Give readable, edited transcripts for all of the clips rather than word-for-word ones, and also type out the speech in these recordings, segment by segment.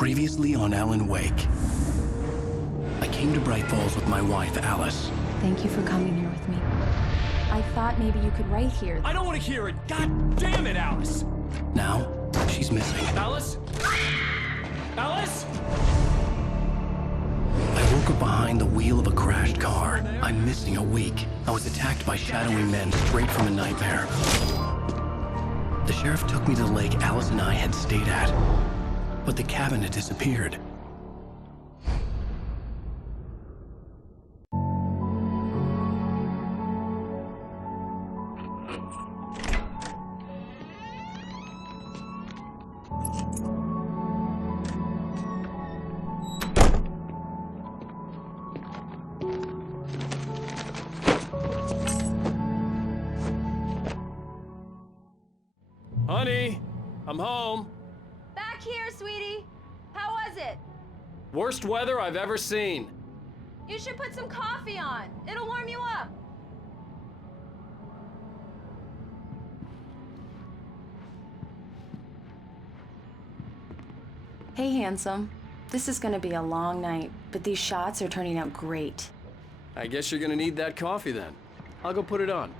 Previously on Alan Wake. I came to Bright Falls with my wife, Alice. Thank you for coming here with me. I thought maybe you could write here. I don't want to hear it! God damn it, Alice! Now, she's missing. Alice? Alice? I woke up behind the wheel of a crashed car. I'm missing a week. I was attacked by shadowy men straight from a nightmare. The sheriff took me to the lake Alice and I had stayed at, but the cabin had disappeared. Honey, I'm home. Back here, sweetie. How was it? Worst weather I've ever seen. You should put some coffee on. It'll warm you up. Hey, handsome. This is gonna be a long night, but these shots are turning out great. I guess you're gonna need that coffee then. I'll go put it on.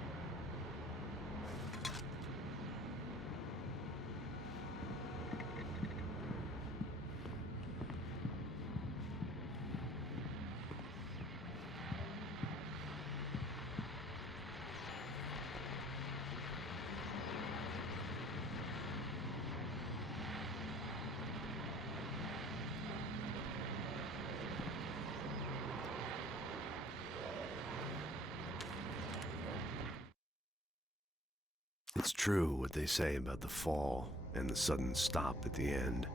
It's true what they say about the fall and the sudden stop at the end.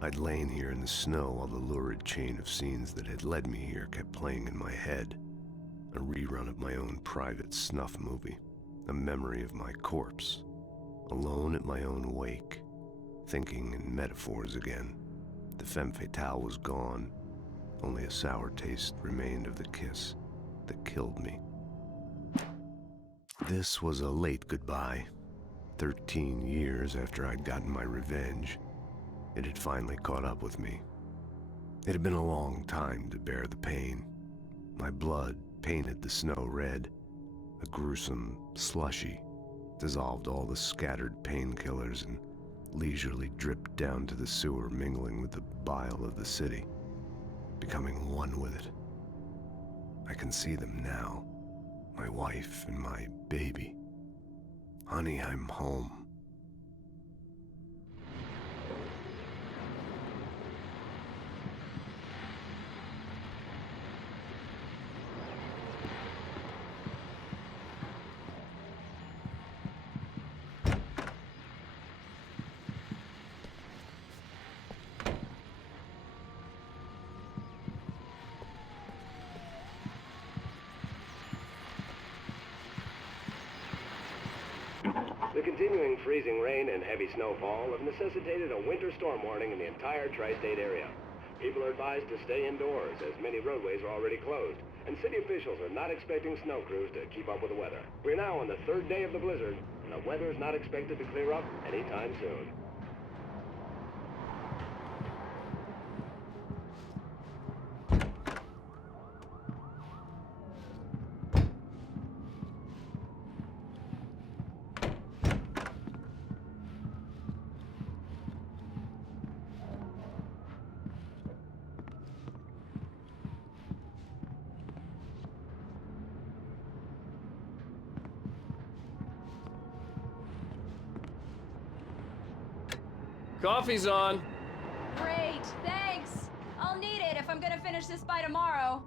I'd lain here in the snow while the lurid chain of scenes that had led me here kept playing in my head. A rerun of my own private snuff movie. A memory of my corpse. Alone at my own wake. Thinking in metaphors again. The femme fatale was gone. Only a sour taste remained of the kiss that killed me. This was a late goodbye. 13 years after I'd gotten my revenge, it had finally caught up with me. It had been a long time to bear the pain. My blood painted the snow red. A gruesome slushy dissolved all the scattered painkillers and leisurely dripped down to the sewer, mingling with the bile of the city, becoming one with it. I can see them now. My wife and my baby. Honey, I'm home. The continuing freezing rain and heavy snowfall have necessitated a winter storm warning in the entire tri-state area. People are advised to stay indoors as many roadways are already closed, and city officials are not expecting snow crews to keep up with the weather. We're now on the third day of the blizzard, and the weather is not expected to clear up anytime soon. Coffee's on. Great, thanks. I'll need it if I'm gonna finish this by tomorrow.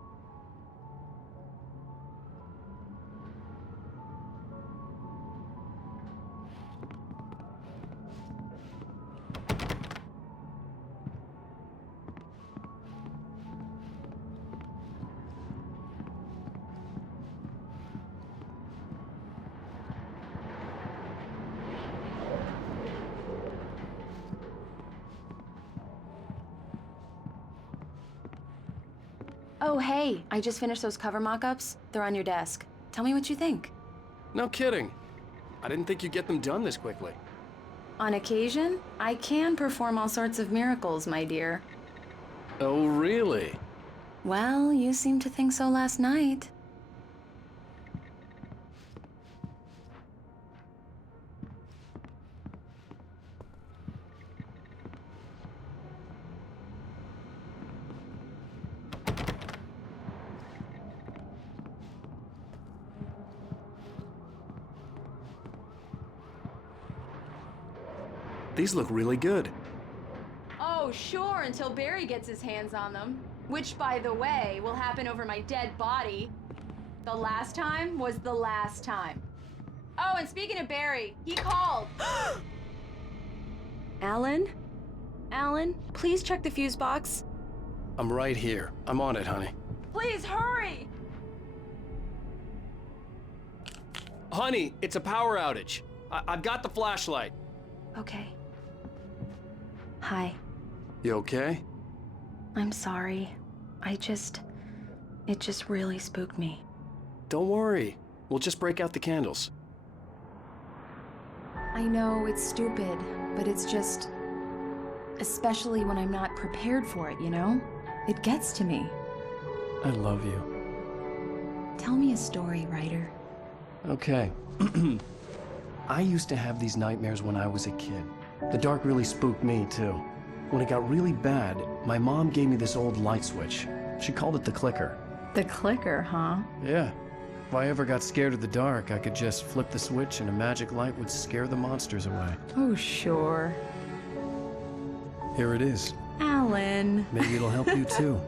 Oh, hey, I just finished those cover mock-ups. They're on your desk. Tell me what you think. No kidding. I didn't think you'd get them done this quickly. On occasion, I can perform all sorts of miracles, my dear. Oh, really? Well, you seemed to think so last night. These look really good. Oh, sure, until Barry gets his hands on them. Which, by the way, will happen over my dead body. The last time was the last time. Oh, and speaking of Barry, he called. Alan? Alan, please check the fuse box. I'm right here. I'm on it, honey. Please hurry! Honey, it's a power outage. I've got the flashlight. Okay. Hi. You okay? I'm sorry. It just really spooked me. Don't worry. We'll just break out the candles. I know it's stupid, but it's just... especially when I'm not prepared for it, you know? It gets to me. I love you. Tell me a story, writer. Okay. I used to have these nightmares when I was a kid. The dark really spooked me, too. When it got really bad, my mom gave me this old light switch. She called it the clicker. The clicker, huh? Yeah. If I ever got scared of the dark, I could just flip the switch and a magic light would scare the monsters away. Oh, sure. Here it is. Alan. Maybe it'll help you, too.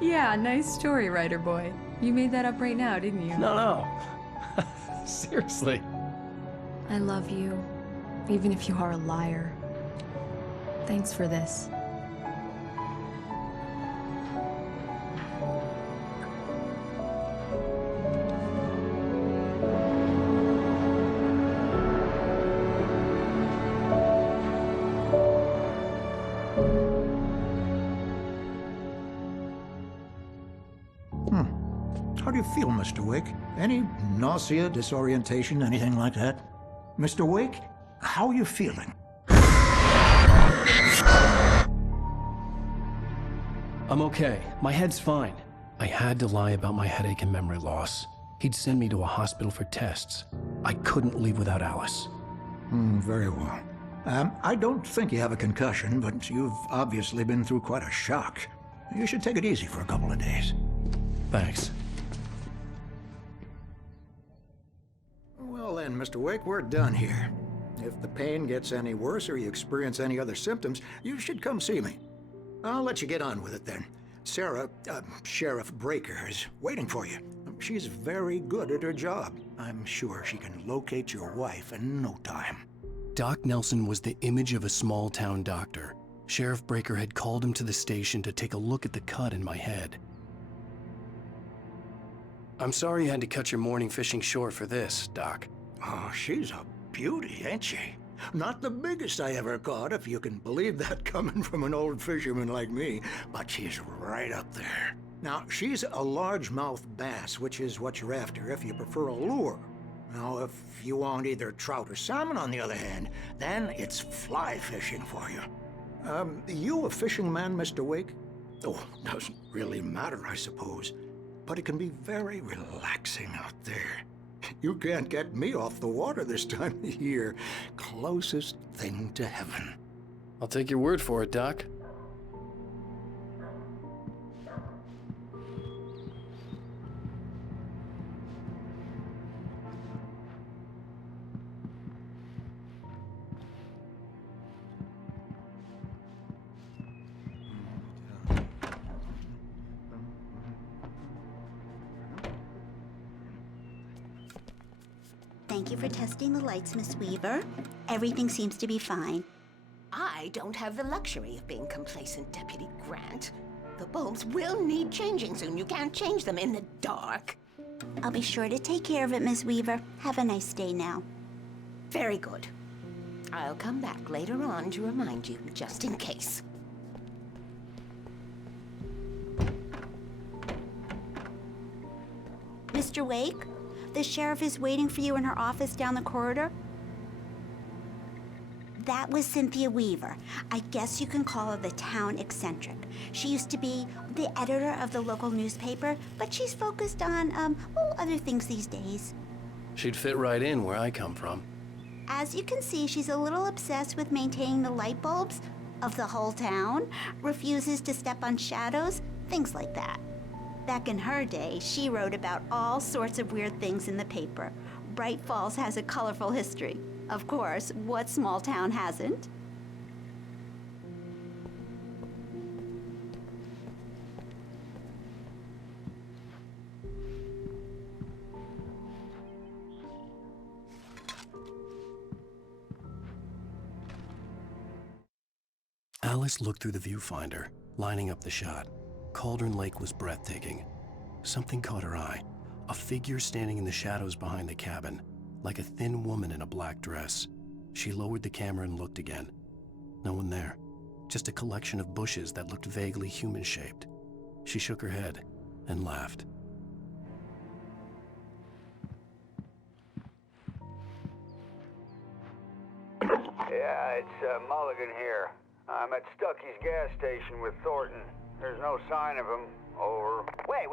Yeah, nice story, writer boy. You made that up right now, didn't you? No. Seriously. I love you, even if you are a liar. Thanks for this. How do you feel, Mr. Wake? Any nausea, disorientation, anything like that? Mr. Wake, how are you feeling? I'm okay. My head's fine. I had to lie about my headache and memory loss. He'd send me to a hospital for tests. I couldn't leave without Alice. Very well. I don't think you have a concussion, but you've obviously been through quite a shock. You should take it easy for a couple of days. Thanks. Well then, Mr. Wake, we're done here. If the pain gets any worse or you experience any other symptoms, you should come see me. I'll let you get on with it then. Sarah, Sheriff Breaker, is waiting for you. She's very good at her job. I'm sure she can locate your wife in no time. Doc Nelson was the image of a small-town doctor. Sheriff Breaker had called him to the station to take a look at the cut in my head. I'm sorry you had to cut your morning fishing short for this, Doc. Oh, she's a beauty, ain't she? Not the biggest I ever caught, if you can believe that coming from an old fisherman like me, but she's right up there. Now, she's a largemouth bass, which is what you're after if you prefer a lure. Now, if you want either trout or salmon, on the other hand, then it's fly fishing for you. You a fishing man, Mr. Wake? Oh, doesn't really matter, I suppose. But it can be very relaxing out there. You can't get me off the water this time of year. Closest thing to heaven. I'll take your word for it, Doc. Thank you for testing the lights, Miss Weaver. Everything seems to be fine. I don't have the luxury of being complacent, Deputy Grant. The bulbs will need changing soon. You can't change them in the dark. I'll be sure to take care of it, Miss Weaver. Have a nice day now. Very good. I'll come back later on to remind you, just in case. Mr. Wake, the sheriff is waiting for you in her office down the corridor. That was Cynthia Weaver. I guess you can call her the town eccentric. She used to be the editor of the local newspaper, but she's focused on, other things these days. She'd fit right in where I come from. As you can see, she's a little obsessed with maintaining the light bulbs of the whole town, refuses to step on shadows, things like that. Back in her day, she wrote about all sorts of weird things in the paper. Bright Falls has a colorful history. Of course, what small town hasn't? Alice looked through the viewfinder, lining up the shot. Cauldron Lake was breathtaking. Something caught her eye. A figure standing in the shadows behind the cabin, like a thin woman in a black dress. She lowered the camera and looked again. No one there. Just a collection of bushes that looked vaguely human-shaped. She shook her head and laughed. Yeah, it's Mulligan here. I'm at Stucky's gas station with Thornton. There's no sign of him. Over. Wait.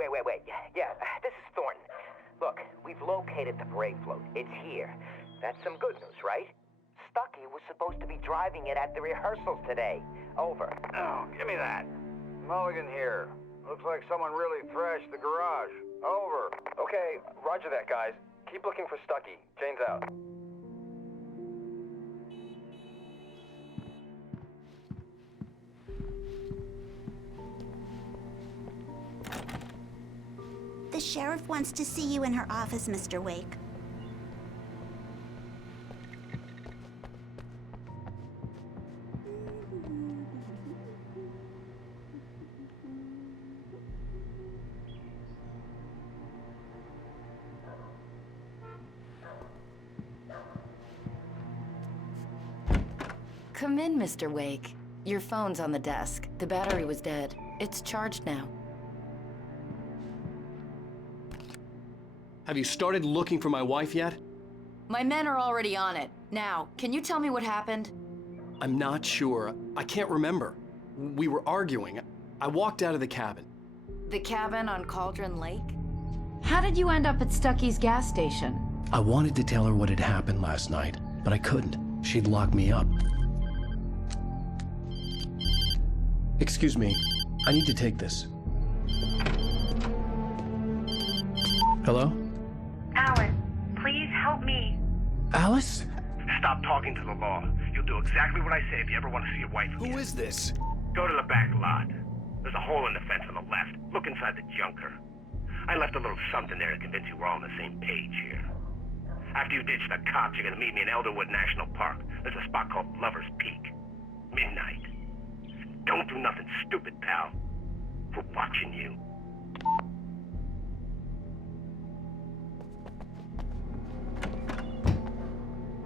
Yeah, this is Thornton. Look, we've located the brake float. It's here. That's some good news, right? Stucky was supposed to be driving it at the rehearsals today. Over. Oh, give me that. Mulligan here. Looks like someone really thrashed the garage. Over. Okay, roger that, guys. Keep looking for Stucky. Jane's out. The sheriff wants to see you in her office, Mr. Wake. Come in, Mr. Wake. Your phone's on the desk. The battery was dead. It's charged now. Have you started looking for my wife yet? My men are already on it. Now, can you tell me what happened? I'm not sure. I can't remember. We were arguing. I walked out of the cabin. The cabin on Cauldron Lake? How did you end up at Stucky's gas station? I wanted to tell her what had happened last night, but I couldn't. She'd lock me up. Excuse me. I need to take this. Hello? Alan, please help me. Alice? Stop talking to the law. You'll do exactly what I say if you ever want to see your wife again. Who is this? Go to the back lot. There's a hole in the fence on the left. Look inside the junker. I left a little something there to convince you we're all on the same page here. After you ditch the cops, you're gonna meet me in Elderwood National Park. There's a spot called Lover's Peak. Midnight. Don't do nothing stupid, pal. We're watching you.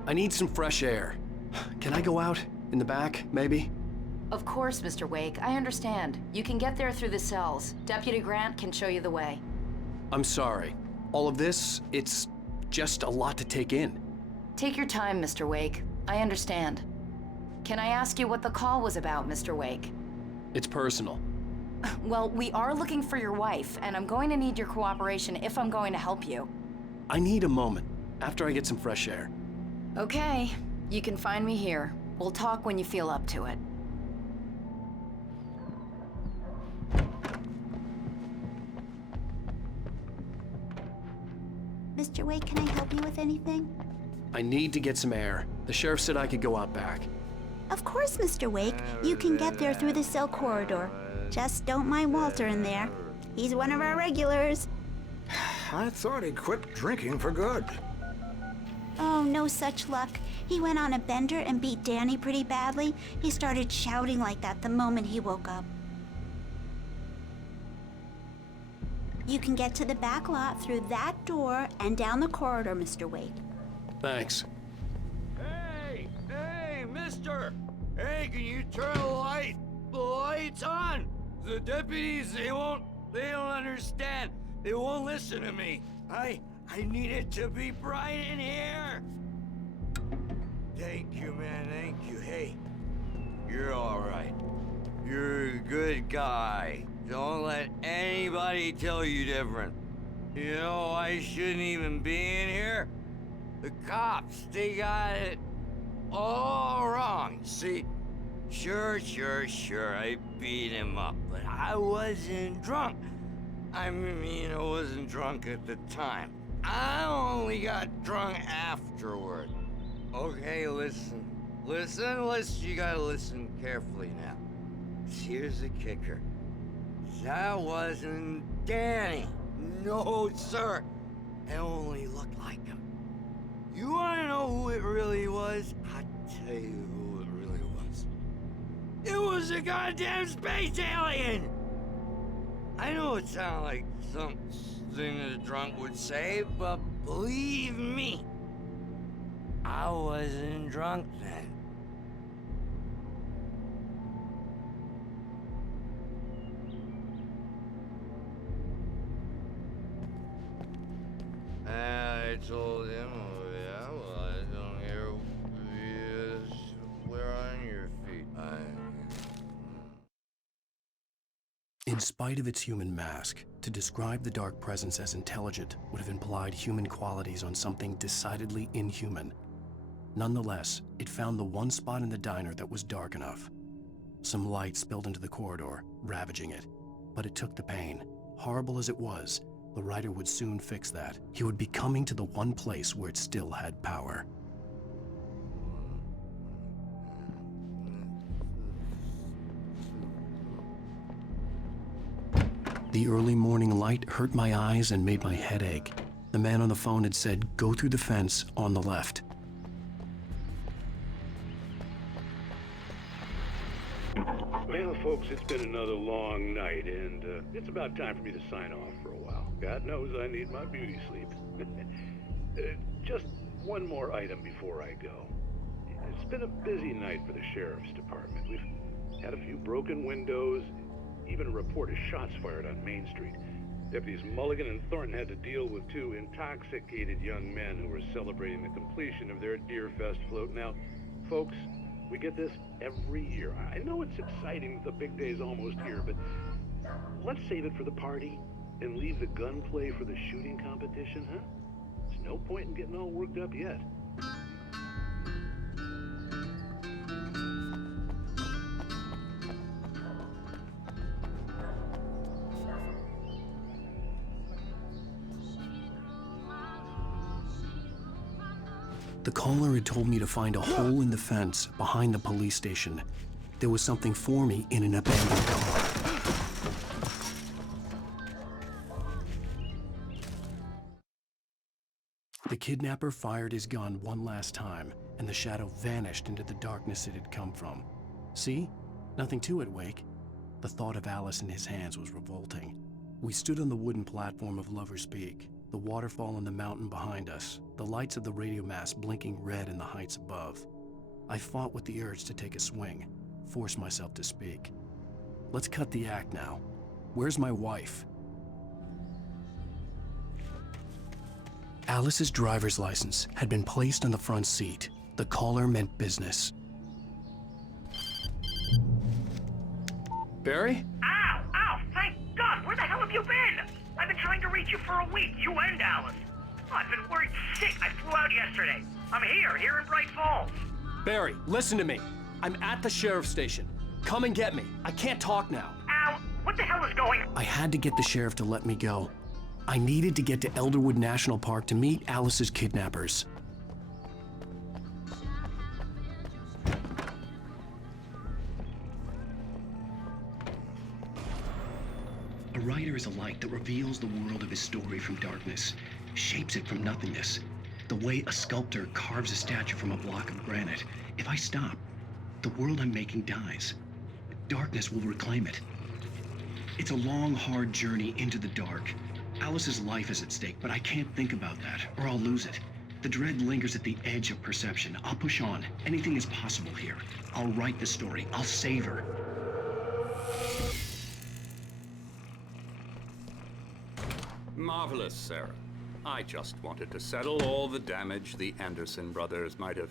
I need some fresh air. Can I go out? In the back, maybe? Of course, Mr. Wake. I understand. You can get there through the cells. Deputy Grant can show you the way. I'm sorry. All of this, it's just a lot to take in. Take your time, Mr. Wake. I understand. Can I ask you what the call was about, Mr. Wake? It's personal. Well, we are looking for your wife, and I'm going to need your cooperation if I'm going to help you. I need a moment, after I get some fresh air. Okay, you can find me here. We'll talk when you feel up to it. Mr. Wake, can I help you with anything? I need to get some air. The sheriff said I could go out back. Of course, Mr. Wake. You can get there through the cell corridor. Just don't mind Walter in there. He's one of our regulars. I thought he'd quit drinking for good. Oh, no such luck. He went on a bender and beat Danny pretty badly. He started shouting like that the moment he woke up. You can get to the back lot through that door and down the corridor, Mr. Wake. Thanks. Hey, mister! Hey, can you turn the light? The light's on! The deputies, they don't understand. They won't listen to me. I need it to be bright in here. Thank you, man, thank you. Hey, you're all right. You're a good guy. Don't let anybody tell you different. You know, I shouldn't even be in here. The cops, they got it all wrong. See, sure, I beat him up, but I wasn't drunk. I mean, I wasn't drunk at the time. I only got drunk afterward. Okay, listen, you gotta listen carefully now. Here's the kicker. That wasn't Danny. No, sir. It only looked like him. You wanna know who it really was? I'll tell you who it really was. It was a goddamn space alien! I know it sounds like something a drunk would say, but believe me, I wasn't drunk then. I told him, oh yeah, well, I don't hear we're on your feet. In spite of its human mask, to describe the dark presence as intelligent would have implied human qualities on something decidedly inhuman. Nonetheless, it found the one spot in the diner that was dark enough. Some light spilled into the corridor, ravaging it. But it took the pain. Horrible as it was, the writer would soon fix that. He would be coming to the one place where it still had power. The early morning light hurt my eyes and made my head ache. The man on the phone had said, "Go through the fence on the left." Well, folks, it's been another long night, and it's about time for me to sign off for a while. God knows I need my beauty sleep. Just one more item before I go. It's been a busy night for the Sheriff's Department. We've had a few broken windows, even a report of shots fired on Main Street. Deputies Mulligan and Thornton had to deal with two intoxicated young men who were celebrating the completion of their Deer Fest float. Now, folks, we get this every year. I know it's exciting that the big day's almost here, but let's save it for the party and leave the gunplay for the shooting competition, huh? There's no point in getting all worked up yet. The caller had told me to find a hole in the fence behind the police station. There was something for me in an abandoned car. The kidnapper fired his gun one last time, and the shadow vanished into the darkness it had come from. See? Nothing to it, Wake. The thought of Alice in his hands was revolting. We stood on the wooden platform of Lover's Peak, the waterfall on the mountain behind us, the lights of the radio mast blinking red in the heights above. I fought with the urge to take a swing, force myself to speak. Let's cut the act now. Where's my wife? Alice's driver's license had been placed on the front seat. The caller meant business. Barry? Ow! Ow! Thank God! Where the hell have you been? I've been trying to reach you for a week, you and Alice. Oh, I've been worried sick. I flew out yesterday. I'm here in Bright Falls. Barry, listen to me. I'm at the sheriff's station. Come and get me. I can't talk now. Al, what the hell is going on? I had to get the sheriff to let me go. I needed to get to Elderwood National Park to meet Alice's kidnappers. A writer is a light that reveals the world of his story from darkness, shapes it from nothingness. The way a sculptor carves a statue from a block of granite. If I stop, the world I'm making dies. Darkness will reclaim it. It's a long, hard journey into the dark. Alice's life is at stake, but I can't think about that, or I'll lose it. The dread lingers at the edge of perception. I'll push on. Anything is possible here. I'll write the story. I'll save her. Marvelous, Sarah. I just wanted to settle all the damage the Anderson brothers might have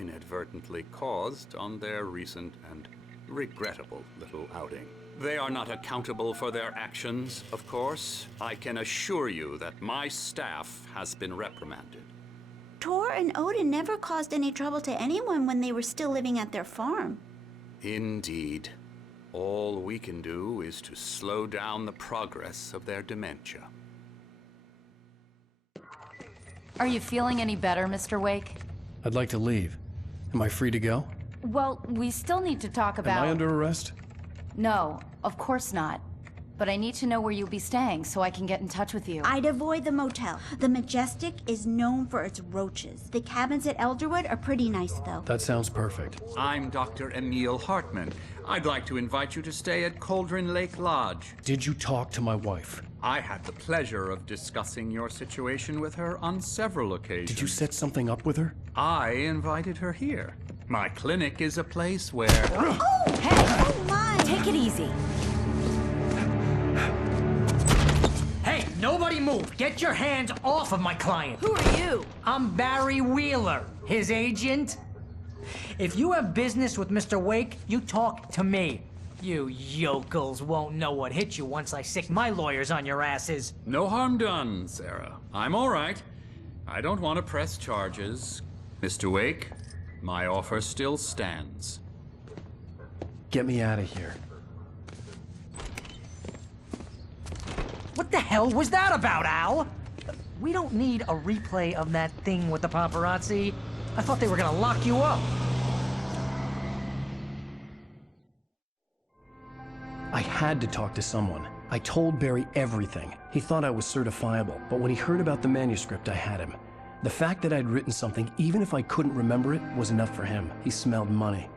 inadvertently caused on their recent and regrettable little outing. They are not accountable for their actions, of course. I can assure you that my staff has been reprimanded. Tor and Odin never caused any trouble to anyone when they were still living at their farm. Indeed. All we can do is to slow down the progress of their dementia. Are you feeling any better, Mr. Wake? I'd like to leave. Am I free to go? Well, we still need to talk about... Am I under arrest? No, of course not. But I need to know where you'll be staying so I can get in touch with you. I'd avoid the motel. The Majestic is known for its roaches. The cabins at Elderwood are pretty nice, though. That sounds perfect. I'm Dr. Emil Hartman. I'd like to invite you to stay at Cauldron Lake Lodge. Did you talk to my wife? I had the pleasure of discussing your situation with her on several occasions. Did you set something up with her? I invited her here. My clinic is a place where... Oh! Hey! Oh, my! Take it easy. Hey, nobody move! Get your hands off of my client! Who are you? I'm Barry Wheeler, his agent. If you have business with Mr. Wake, you talk to me. You yokels won't know what hit you once I sick my lawyers on your asses. No harm done, Sarah. I'm all right. I don't want to press charges. Mr. Wake, my offer still stands. Get me out of here. What the hell was that about, Al? We don't need a replay of that thing with the paparazzi. I thought they were gonna lock you up. I had to talk to someone. I told Barry everything. He thought I was certifiable, but when he heard about the manuscript, I had him. The fact that I'd written something, even if I couldn't remember it, was enough for him. He smelled money.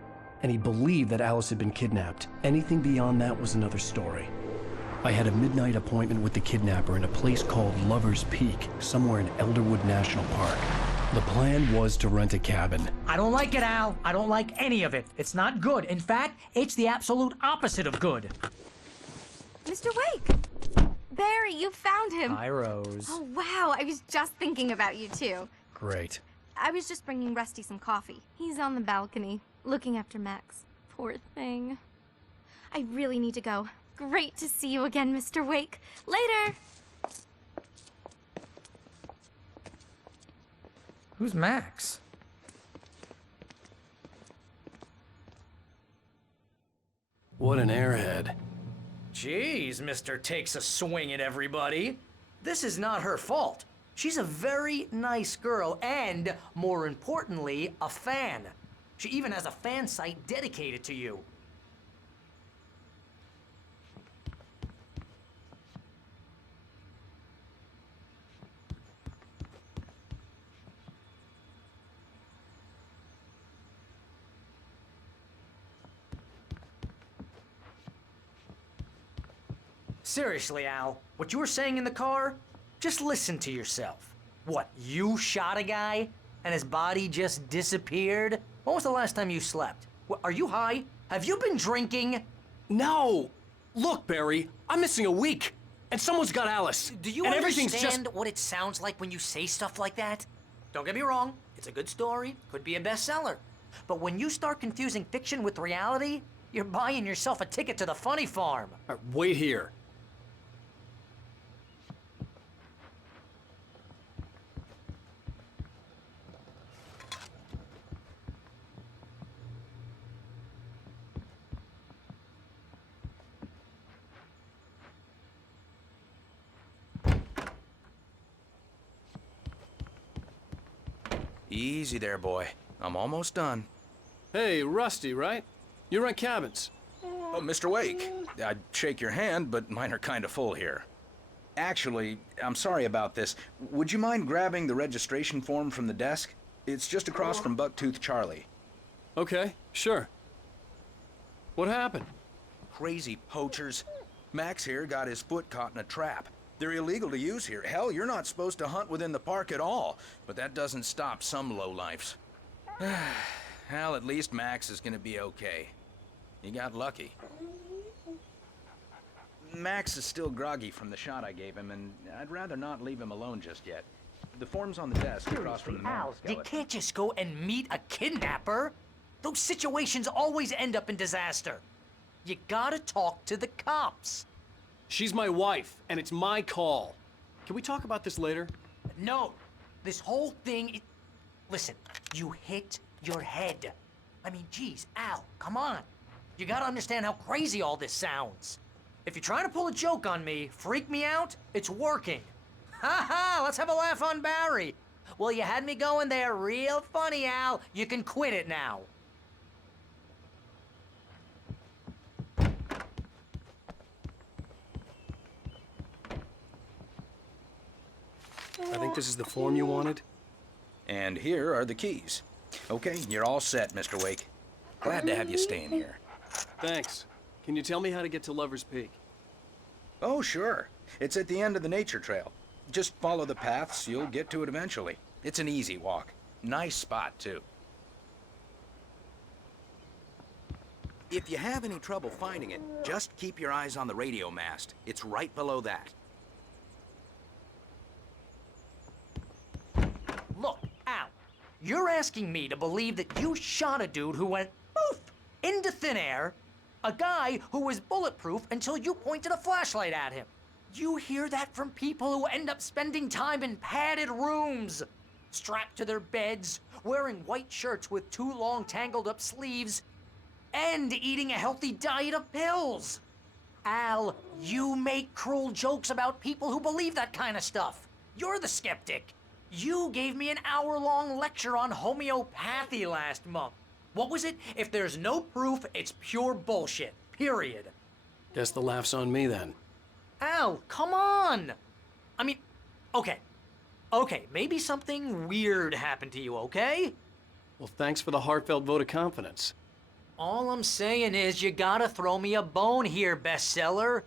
And he believed that Alice had been kidnapped. Anything beyond that was another story. I had a midnight appointment with the kidnapper in a place called Lover's Peak, somewhere in Elderwood National Park. The plan was to rent a cabin. I don't like it, Al. I don't like any of it. It's not good. In fact, it's the absolute opposite of good. Mr. Wake! Barry, you found him! Hi, Rose. Oh, wow. I was just thinking about you, too. Great. I was just bringing Rusty some coffee. He's on the balcony, looking after Max. Poor thing. I really need to go. Great to see you again, Mr. Wake. Later! Who's Max? What an airhead. Jeez, Mr. Takes a swing at everybody. This is not her fault. She's a very nice girl and, more importantly, a fan. She even has a fan site dedicated to you. Seriously, Al, what you were saying in the car? Just listen to yourself. What, you shot a guy and his body just disappeared? When was the last time you slept? What, are you high? Have you been drinking? No! Look, Barry, I'm missing a week, and someone's got Alice. Do you and understand what it sounds like when you say stuff like that? Don't get me wrong, it's a good story, could be a bestseller. But when you start confusing fiction with reality, you're buying yourself a ticket to the funny farm. All right, wait here. Easy there, boy. I'm almost done. Hey, Rusty, right? You rent cabins. Oh, Mr. Wake. I'd shake your hand, but mine are kind of full here. Actually, I'm sorry about this. Would you mind grabbing the registration form from the desk? It's just across from Bucktooth Charlie. Okay, sure. What happened? Crazy poachers. Max here got his foot caught in a trap. They're illegal to use here. Hell, you're not supposed to hunt within the park at all. But that doesn't stop some lowlifes. Hell, at least Max is gonna be okay. He got lucky. Max is still groggy from the shot I gave him, and I'd rather not leave him alone just yet. The form's on the desk across from the Al, morgue you skeleton. can't just go and meet a kidnapper. Those situations always end up in disaster. You gotta talk to the cops. She's my wife, and it's my call. Can we talk about this later? No, this whole thing. Listen, you hit your head. I mean, geez, Al, come on. You gotta understand how crazy all this sounds. If you're trying to pull a joke on me, freak me out, it's working. Ha ha, let's have a laugh on Barry. Well, you had me going there real funny, Al. You can quit it now. I think this is the form you wanted. And here are the keys. Okay, you're all set, Mr. Wake. Glad to have you staying here. Thanks. Can you tell me how to get to Lover's Peak? Oh, sure. It's at the end of the nature trail. Just follow the paths, you'll get to it eventually. It's an easy walk. Nice spot, too. If you have any trouble finding it, just keep your eyes on the radio mast. It's right below that. Look, Al, you're asking me to believe that you shot a dude who went poof into thin air, a guy who was bulletproof until you pointed a flashlight at him. You hear that from people who end up spending time in padded rooms, strapped to their beds, wearing white shirts with too long tangled up sleeves, and eating a healthy diet of pills. Al, you make cruel jokes about people who believe that kind of stuff. You're the skeptic. You gave me an hour-long lecture on homeopathy last month. What was it? If there's no proof, it's pure bullshit. Period. Guess the laugh's on me then. Al, come on! I mean, okay. Okay, maybe something weird happened to you, okay? Well, thanks for the heartfelt vote of confidence. All I'm saying is you gotta throw me a bone here, bestseller.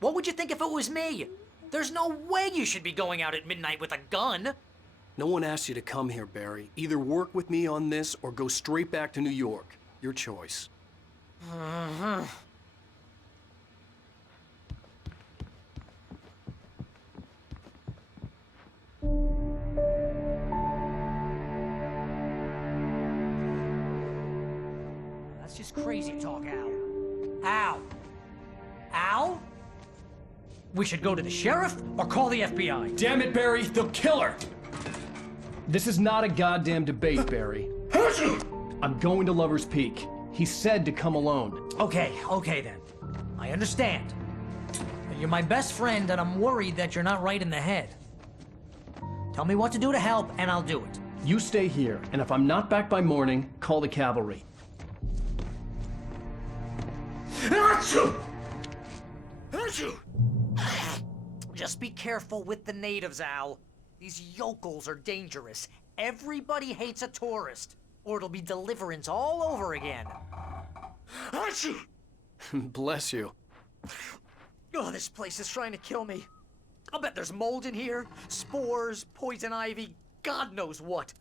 What would you think if it was me? There's no way you should be going out at midnight with a gun. No one asked you to come here, Barry. Either work with me on this or go straight back to New York. Your choice. That's just crazy talk, Al. Al? Al? We should go to the sheriff or call the FBI. Damn it, Barry! They'll kill her! This is not a goddamn debate, Barry. I'm going to Lover's Peak. He said to come alone. Okay then. I understand. You're my best friend, and I'm worried that you're not right in the head. Tell me what to do to help, and I'll do it. You stay here, and if I'm not back by morning, call the cavalry. Just be careful with the natives, Al. These yokels are dangerous. Everybody hates a tourist, or it'll be Deliverance all over again. Bless you. Oh, this place is trying to kill me. I'll bet there's mold in here, spores, poison ivy, God knows what.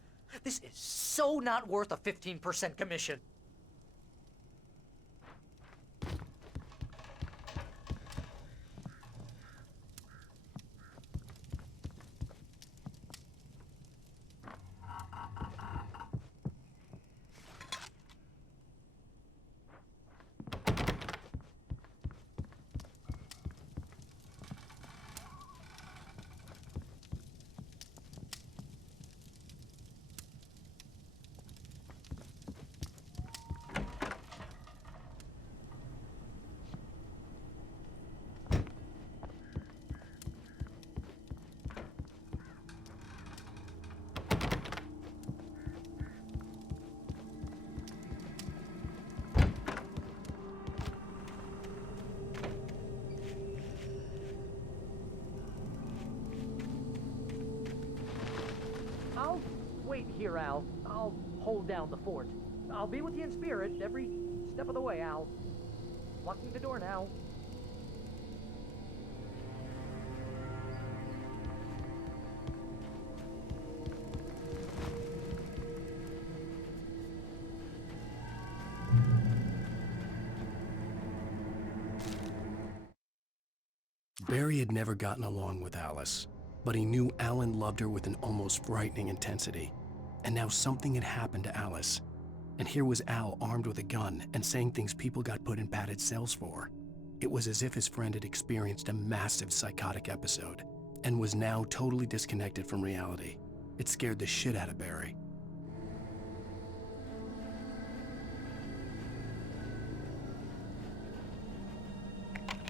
This is so not worth a 15% commission. I'll wait here, Al. I'll hold down the fort. I'll be with you in spirit every step of the way, Al. Locking the door now. Barry had never gotten along with Alice. but he knew Alan loved her with an almost frightening intensity. And now something had happened to Alice. And here was Al armed with a gun and saying things people got put in padded cells for. It was as if his friend had experienced a massive psychotic episode and was now totally disconnected from reality. It scared the shit out of Barry.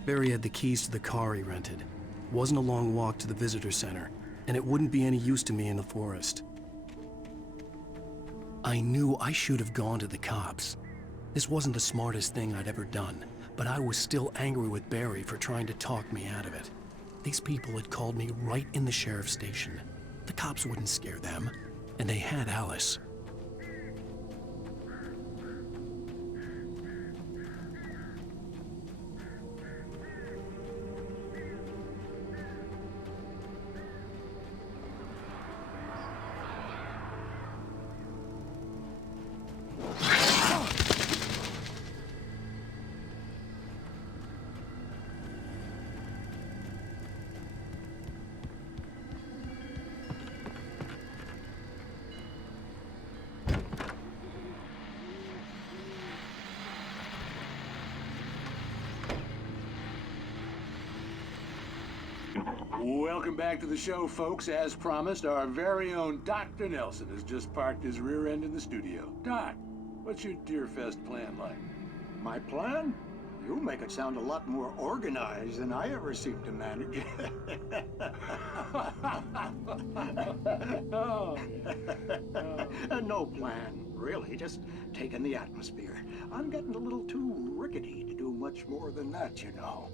Barry had the keys to the car he rented. Wasn't a long walk to the visitor center, and it wouldn't be any use to me in the forest. I knew I should have gone to the cops. This wasn't the smartest thing I'd ever done, but I was still angry with Barry for trying to talk me out of it. These people had called me right in the sheriff's station. The cops wouldn't scare them, and they had Alice. Welcome back to the show, folks. As promised, our very own Dr. Nelson has just parked his rear end in the studio. Doc, what's your Deerfest plan like? My plan? You make it sound a lot more organized than I ever seem to manage. No plan, really. Just taking the atmosphere. I'm getting a little too rickety to do much more than that, you know.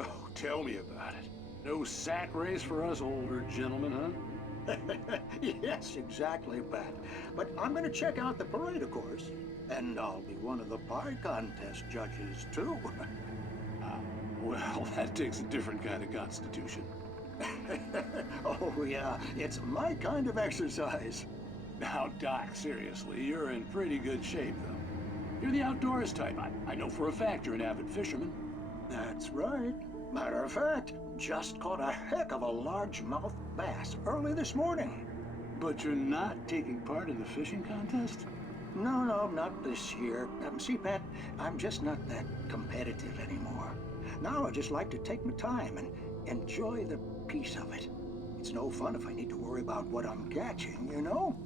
Oh, tell me about it. No sack race for us older gentlemen, huh? Yes, exactly, Pat. But I'm gonna check out the parade, of course. And I'll be one of the pie contest judges, too. Well, that takes a different kind of constitution. Oh, yeah. It's my kind of exercise. Now, Doc, seriously, you're in pretty good shape, though. You're the outdoors type. I know for a fact you're an avid fisherman. That's right. Matter of fact, just caught a heck of a largemouth bass early this morning. But you're not taking part in the fishing contest? No, not this year. See, Pat, I'm just not that competitive anymore. Now I just like to take my time and enjoy the peace of it. It's no fun if I need to worry about what I'm catching, you know?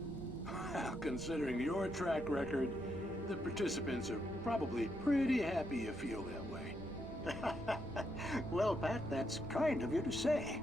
Well, considering your track record, the participants are probably pretty happy you feel that way. Well, Pat, that's kind of you to say.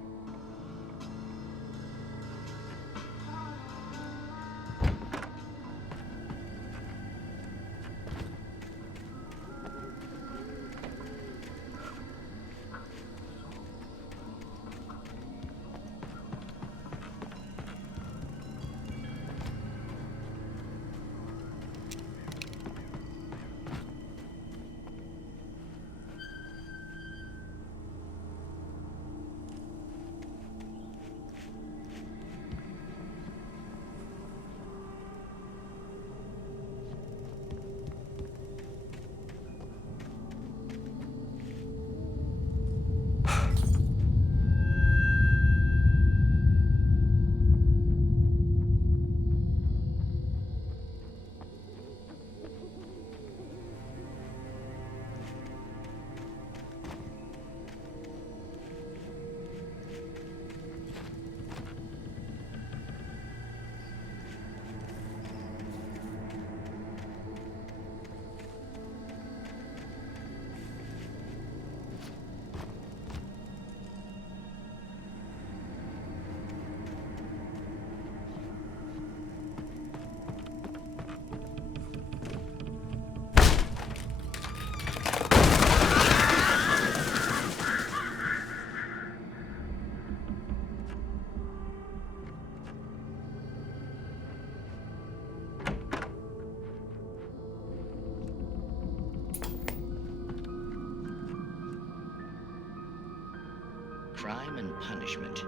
Crime and punishment.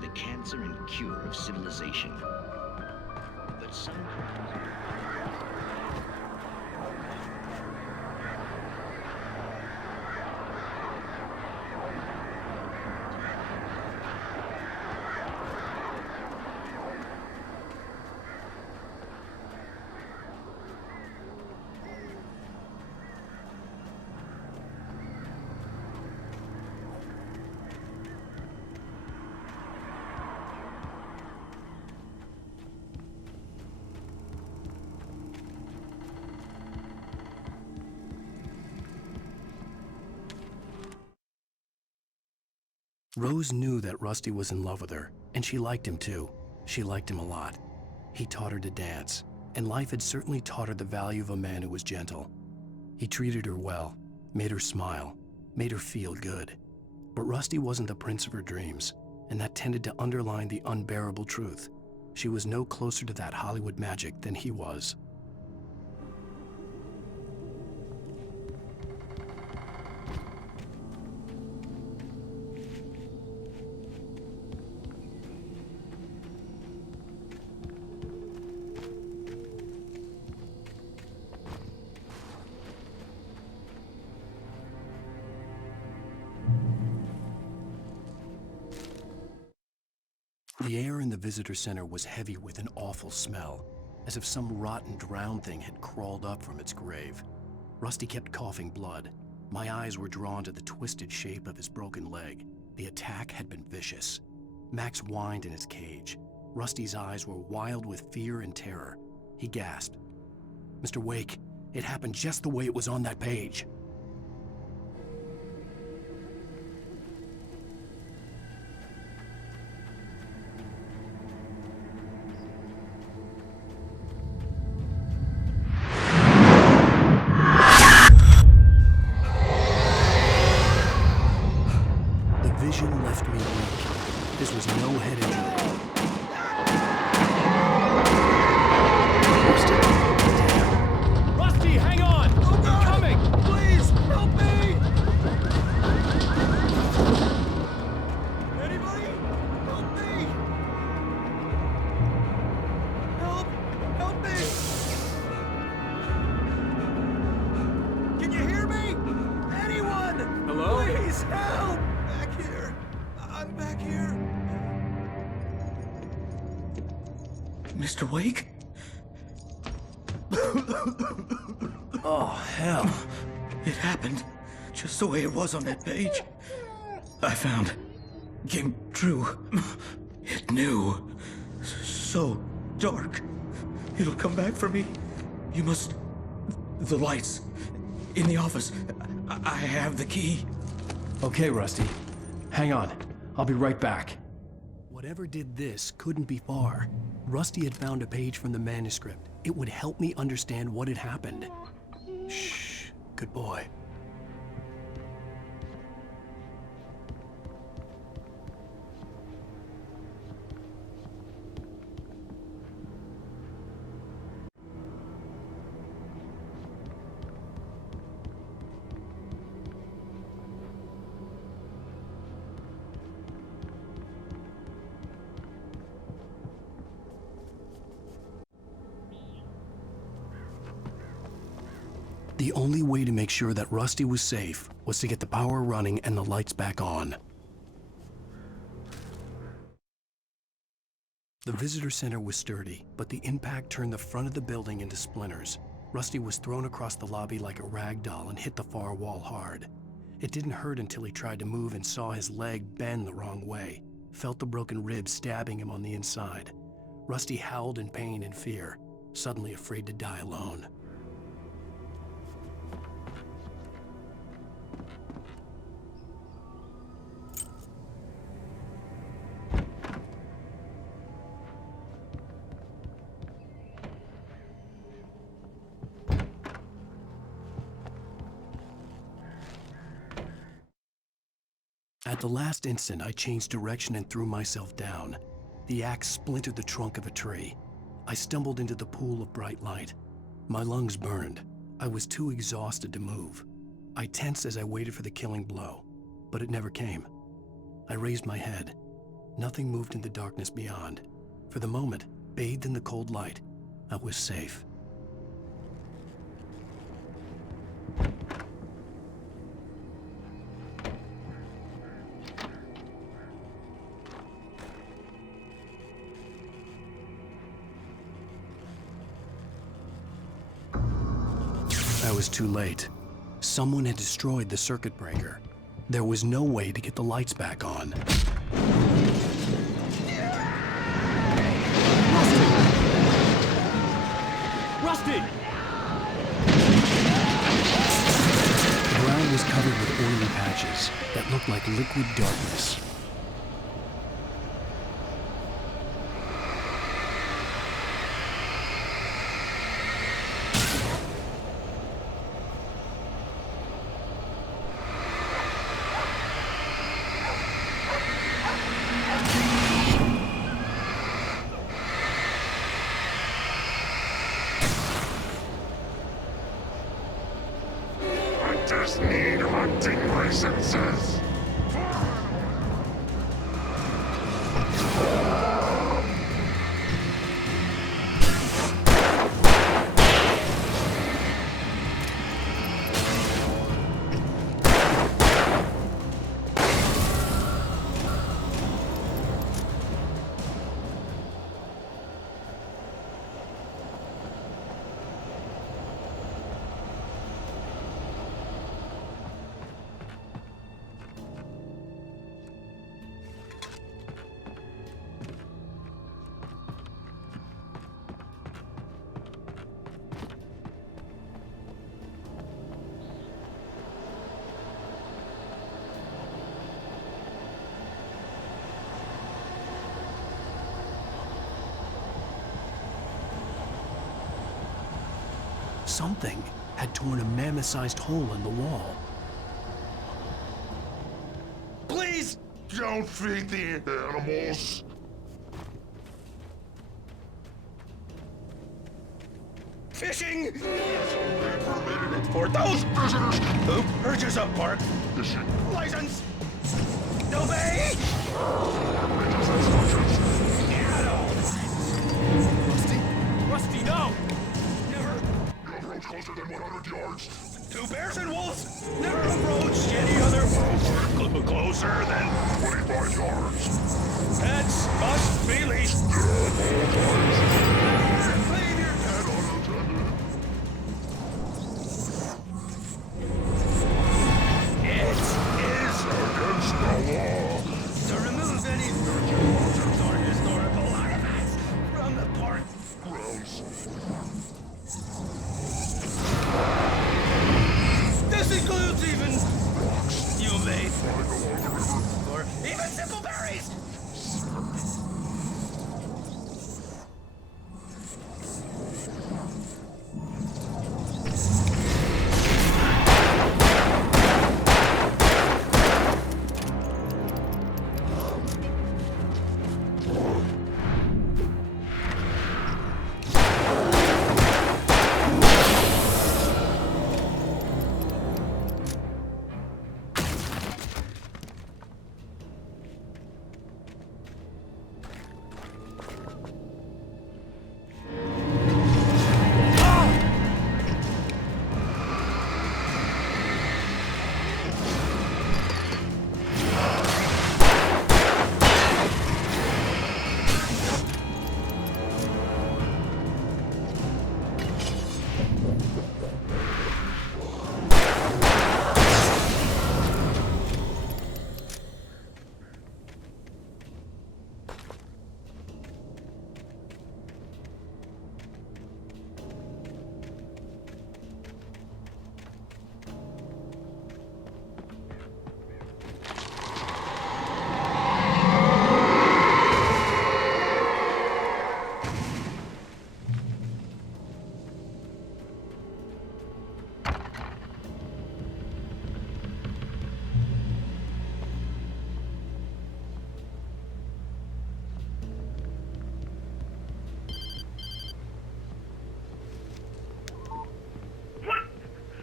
The cancer and cure of civilization. But some Rose knew that Rusty was in love with her, and she liked him too. She liked him a lot. He taught her to dance, and life had certainly taught her the value of a man who was gentle. He treated her well, made her smile, made her feel good. But Rusty wasn't the prince of her dreams, and that tended to underline the unbearable truth. She was no closer to that Hollywood magic than he was. The air in the visitor center was heavy with an awful smell, as if some rotten drowned thing had crawled up from its grave. Rusty kept coughing blood. My eyes were drawn to the twisted shape of his broken leg. The attack had been vicious. Max whined in his cage. Rusty's eyes were wild with fear and terror. He gasped. "Mr. Wake, it happened just the way it was on that page." Vision left me weak. This was no head injury. Rusty, hang on! Oh, God. I'm coming! Please, help me! Anybody? Help me! Help me! Can you hear me? Anyone? Hello? Please, help! I'm back here. Mr. Wake? Oh, hell. It happened just the way it was on that page. I found. Came true. It knew. So dark. It'll come back for me. You must... The lights. In the office. I have the key. Okay, Rusty. Hang on. I'll be right back. Whatever did this couldn't be far. Rusty had found a page from the manuscript. It would help me understand what had happened. Shh. Good boy. The only way to make sure that Rusty was safe was to get the power running and the lights back on. The visitor center was sturdy, but the impact turned the front of the building into splinters. Rusty was thrown across the lobby like a rag doll and hit the far wall hard. It didn't hurt until he tried to move and saw his leg bend the wrong way, felt the broken ribs stabbing him on the inside. Rusty howled in pain and fear, suddenly afraid to die alone. At the last instant, I changed direction and threw myself down. The axe splintered the trunk of a tree. I stumbled into the pool of bright light. My lungs burned. I was too exhausted to move. I tensed as I waited for the killing blow, but it never came. I raised my head. Nothing moved in the darkness beyond. For the moment, bathed in the cold light, I was safe. I was too late. Someone had destroyed the circuit breaker. There was no way to get the lights back on. Rusty! The ground was covered with oily patches that looked like liquid darkness. Accepting my senses! Something had torn a mammoth-sized hole in the wall. Please don't feed the animals. Fishing! For those visitors who urges up park. Fishing. License! Obey! Rusty, no! Closer than 100 yards. 2 bears and wolves never approached any other closer than 25 yards. Pets must be leashed. Leave your pet unattended. It is against the law to remove any or historical artifacts from the park grounds. This includes even you may or even simple berries.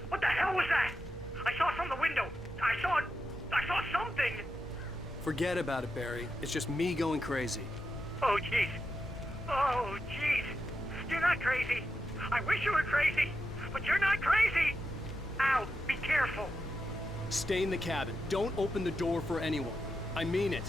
What the hell was that? I saw from the window. I saw something. Forget about it, Barry. It's just me going crazy. Oh, jeez. Oh, jeez. You're not crazy. I wish you were crazy, but you're not crazy. Al, be careful. Stay in the cabin. Don't open the door for anyone. I mean it.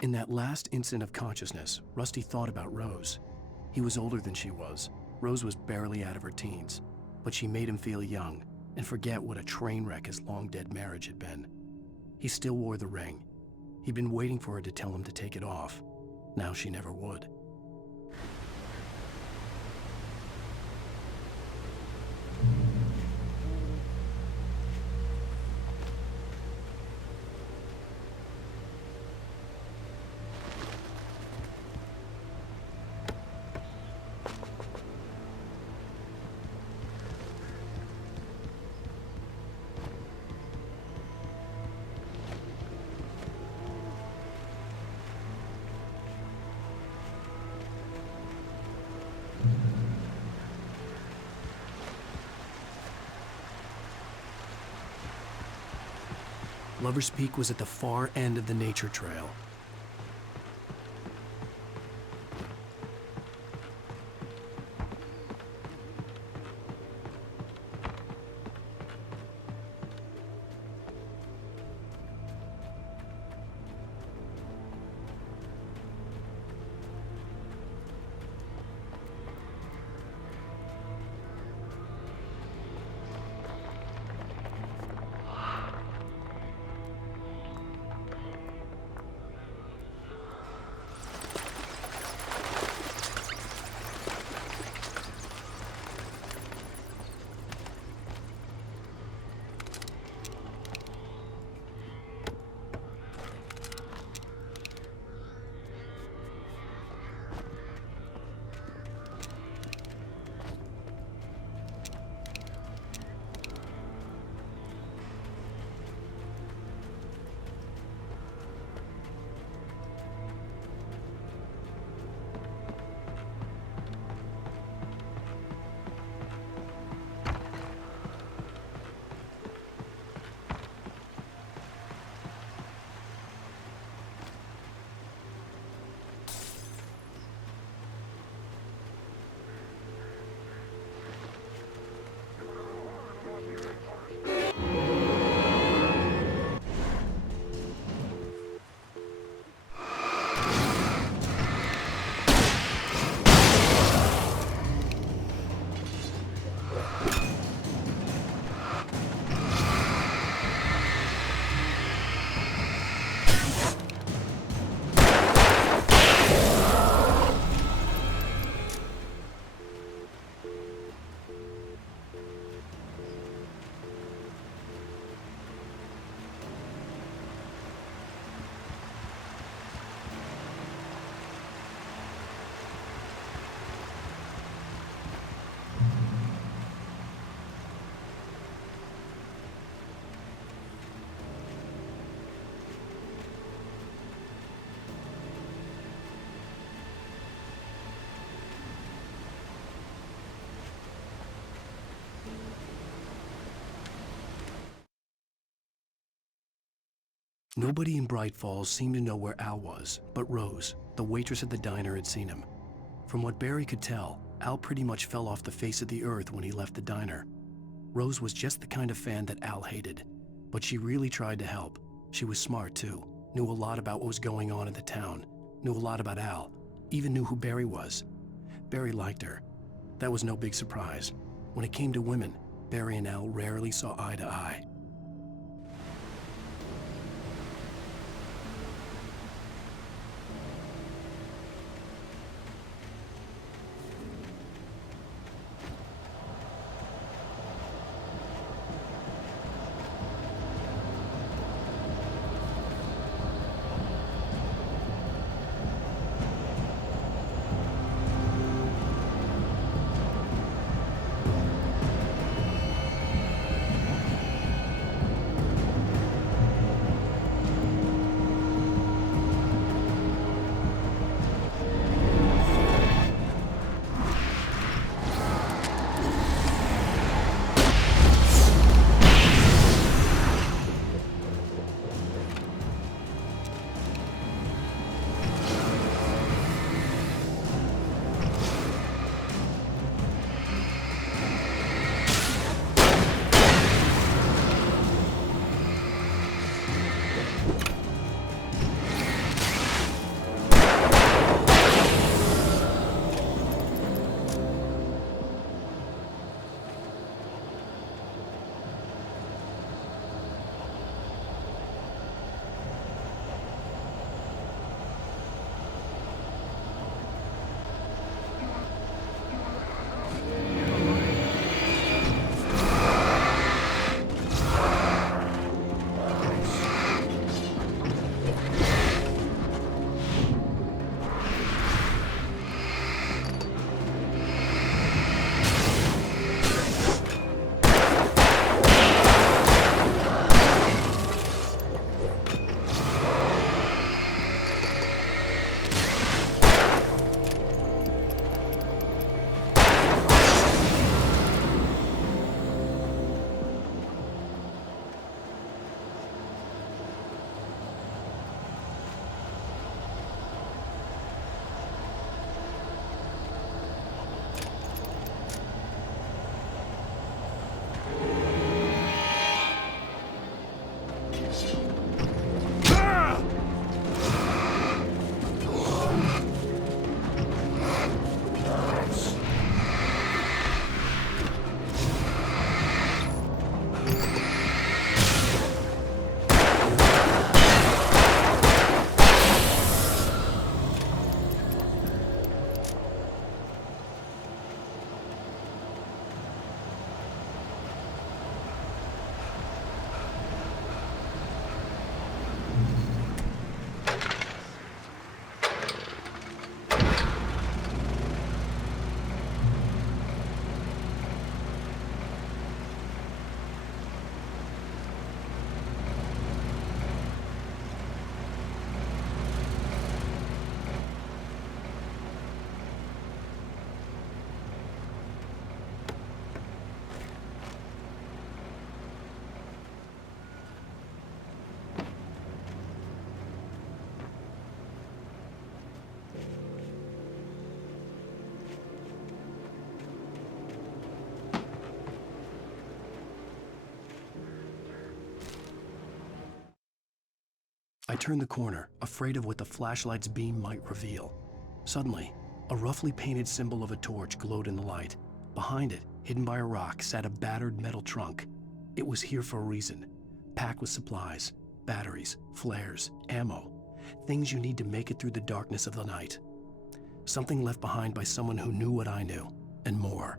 In that last instant of consciousness, Rusty thought about Rose. He was older than she was. Rose was barely out of her teens, but she made him feel young and forget what a train wreck his long-dead marriage had been. He still wore the ring. He'd been waiting for her to tell him to take it off. Now she never would. Lover's Peak was at the far end of the nature trail. Nobody in Bright Falls seemed to know where Al was, but Rose, the waitress at the diner, had seen him. From what Barry could tell, Al pretty much fell off the face of the earth when he left the diner. Rose was just the kind of fan that Al hated, but she really tried to help. She was smart too, knew a lot about what was going on in the town, knew a lot about Al, even knew who Barry was. Barry liked her. That was no big surprise. When it came to women, Barry and Al rarely saw eye to eye. I turned the corner, afraid of what the flashlight's beam might reveal. Suddenly, a roughly painted symbol of a torch glowed in the light. Behind it, hidden by a rock, sat a battered metal trunk. It was here for a reason, packed with supplies, batteries, flares, ammo, things you need to make it through the darkness of the night. Something left behind by someone who knew what I knew, and more.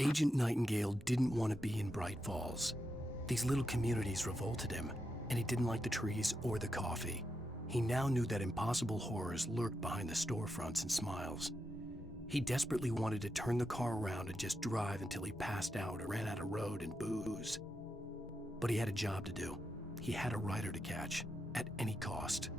Agent Nightingale didn't want to be in Bright Falls. These little communities revolted him, and he didn't like the trees or the coffee. He now knew that impossible horrors lurked behind the storefronts and smiles. He desperately wanted to turn the car around and just drive until he passed out or ran out of road and booze. But he had a job to do. He had a rider to catch, at any cost.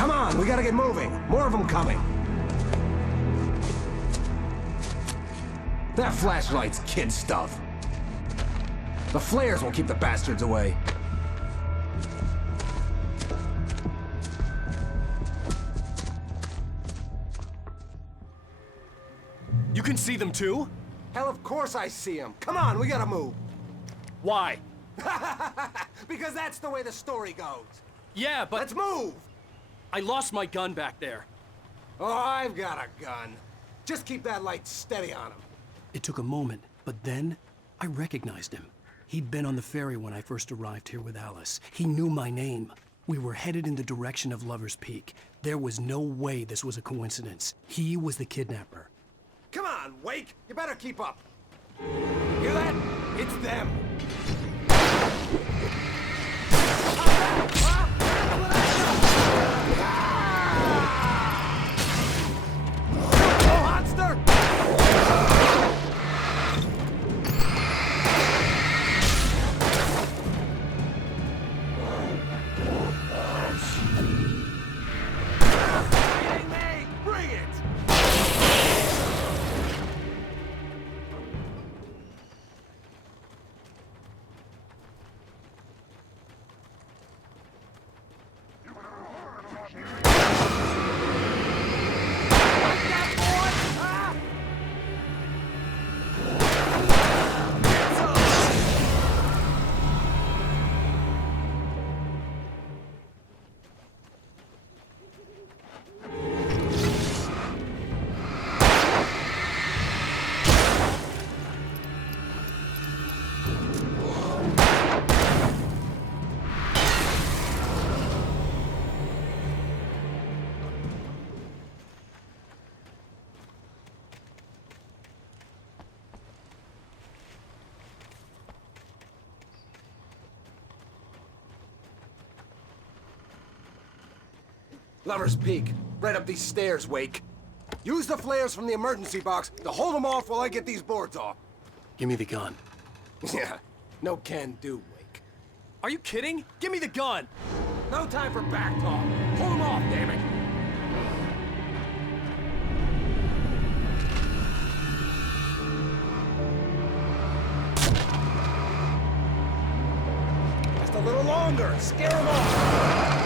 Come on, we gotta get moving. More of them coming. That flashlight's kid stuff. The flares will keep the bastards away. You can see them too? Hell, of course I see them. Come on, we gotta move. Why? Because that's the way the story goes. Yeah, but... Let's move! I lost my gun back there. Oh, I've got a gun. Just keep that light steady on him. It took a moment, but then I recognized him. He'd been on the ferry when I first arrived here with Alice. He knew my name. We were headed in the direction of Lover's Peak. There was no way this was a coincidence. He was the kidnapper. Come on, Wake! You better keep up. Hear that? It's them. Monster! Bring it! Lover's Peak. Right up these stairs, Wake. Use the flares from the emergency box to hold them off while I get these boards off. Give me the gun. Yeah, no can do, Wake. Are you kidding? Give me the gun! No time for back talk. Hold them off, damn it! Just a little longer. Scare them off.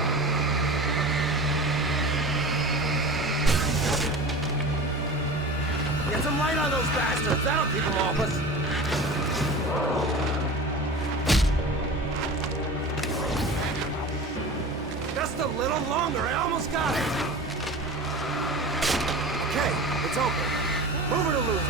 Get some light on those bastards. That'll keep them off us. Just a little longer. I almost got it. Okay, it's open. Move it or lose it.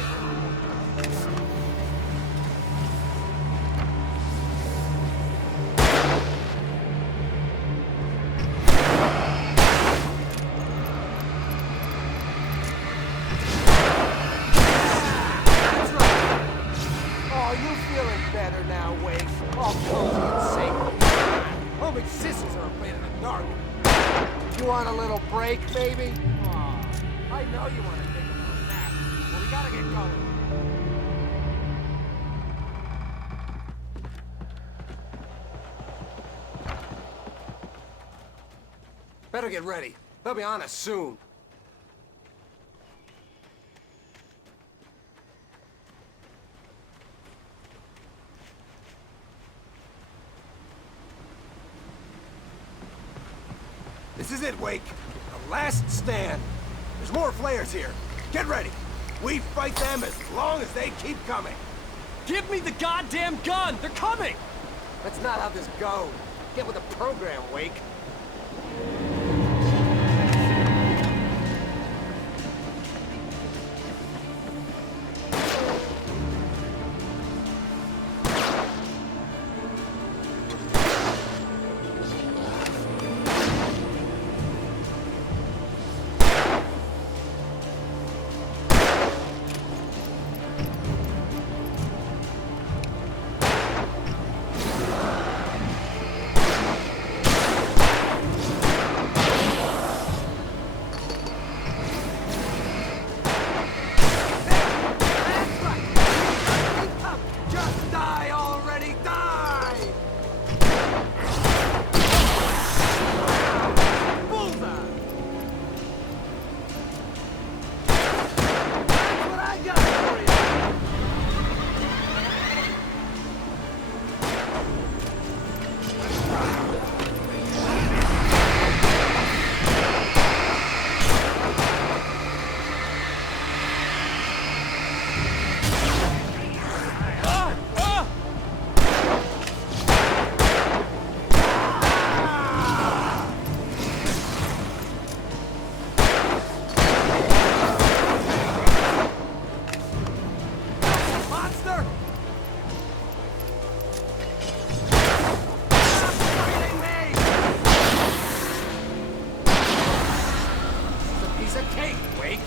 Baby? Aw, I know you want to take a little nap, but we gotta get going. Better get ready. They'll be on us soon. This is it, Wake. Last stand. There's more flares here. Get ready. We fight them as long as they keep coming. Give me the goddamn gun! They're coming! That's not how this goes. Get with the program, Wake. piece of cake, Wake.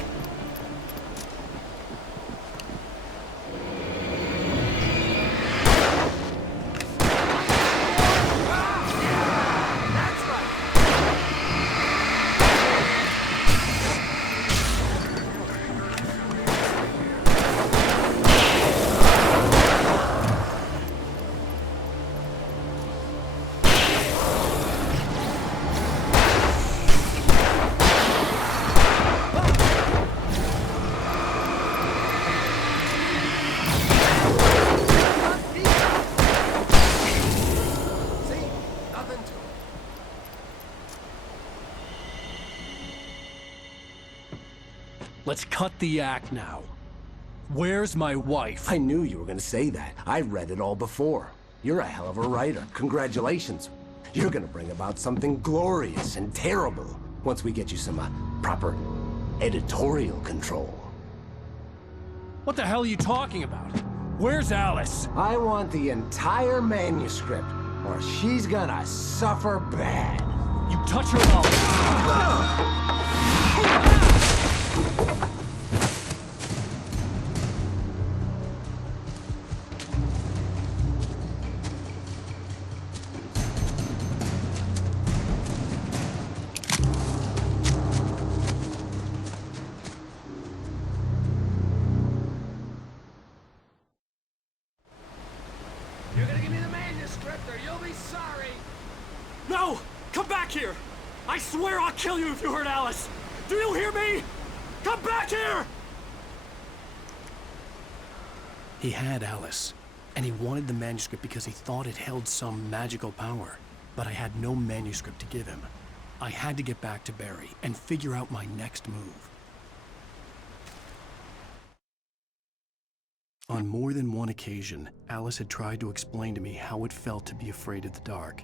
Let's cut the act now. Where's my wife? I knew you were gonna say that. I read it all before. You're a hell of a writer. Congratulations. You're gonna bring about something glorious and terrible once we get you some proper editorial control. What the hell are you talking about? Where's Alice? I want the entire manuscript, or she's gonna suffer bad. You touch her mouth. You're gonna give me the manuscript or you'll be sorry! No! Come back here! I swear I'll kill you if you hurt Alice! Do you hear me? Come back here! He had Alice, and he wanted the manuscript because he thought it held some magical power. But I had no manuscript to give him. I had to get back to Barry and figure out my next move. On more than one occasion, Alice had tried to explain to me how it felt to be afraid of the dark.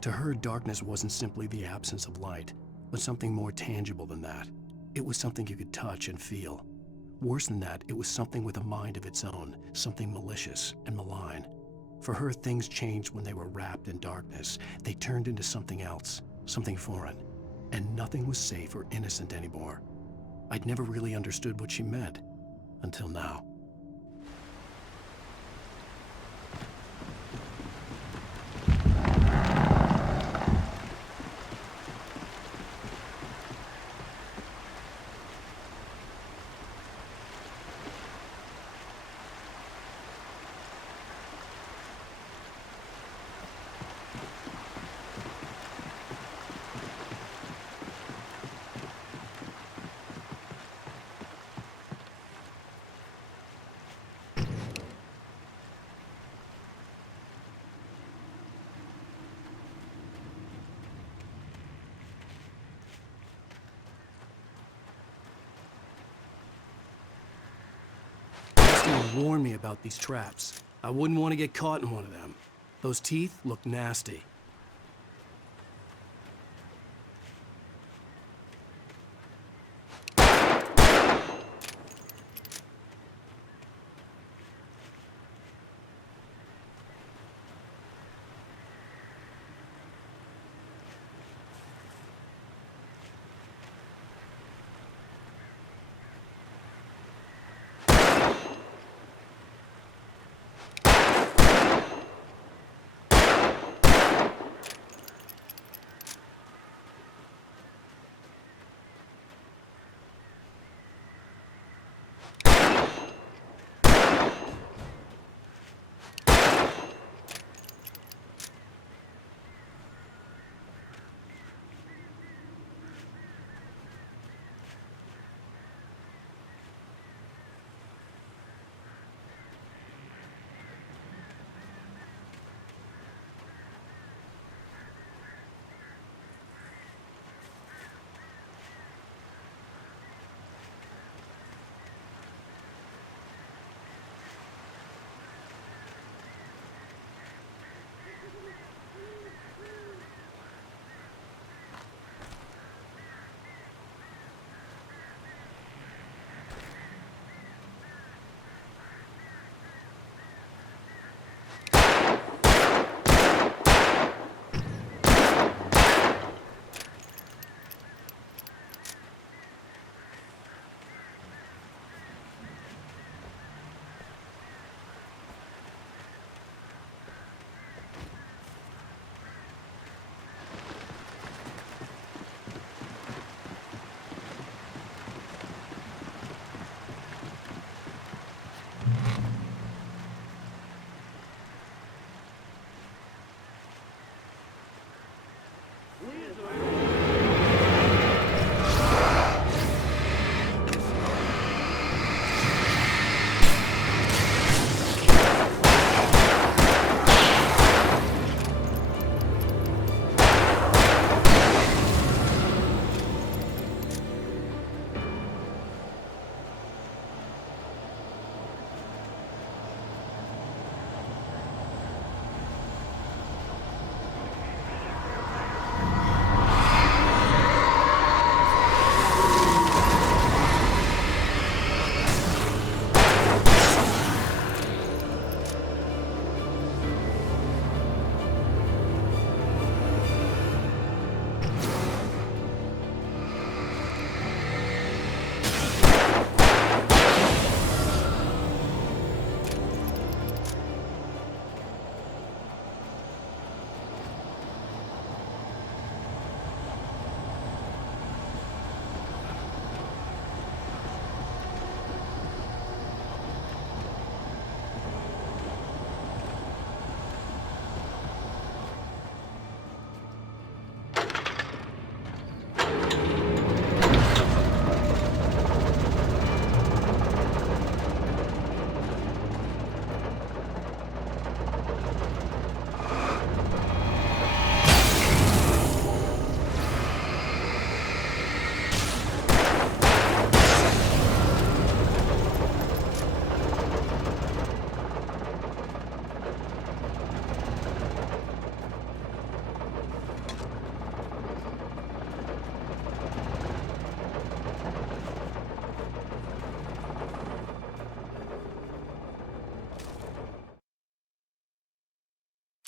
To her, darkness wasn't simply the absence of light, but something more tangible than that. It was something you could touch and feel. Worse than that, it was something with a mind of its own, something malicious and malign. For her, things changed when they were wrapped in darkness. They turned into something else, something foreign, and nothing was safe or innocent anymore. I'd never really understood what she meant, until now. Warned me about these traps. I wouldn't want to get caught in one of them. Those teeth look nasty.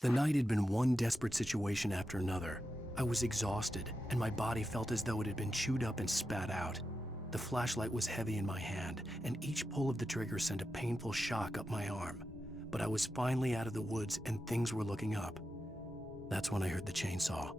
The night had been one desperate situation after another. I was exhausted, and my body felt as though it had been chewed up and spat out. The flashlight was heavy in my hand, and each pull of the trigger sent a painful shock up my arm. But I was finally out of the woods, and things were looking up. That's when I heard the chainsaw.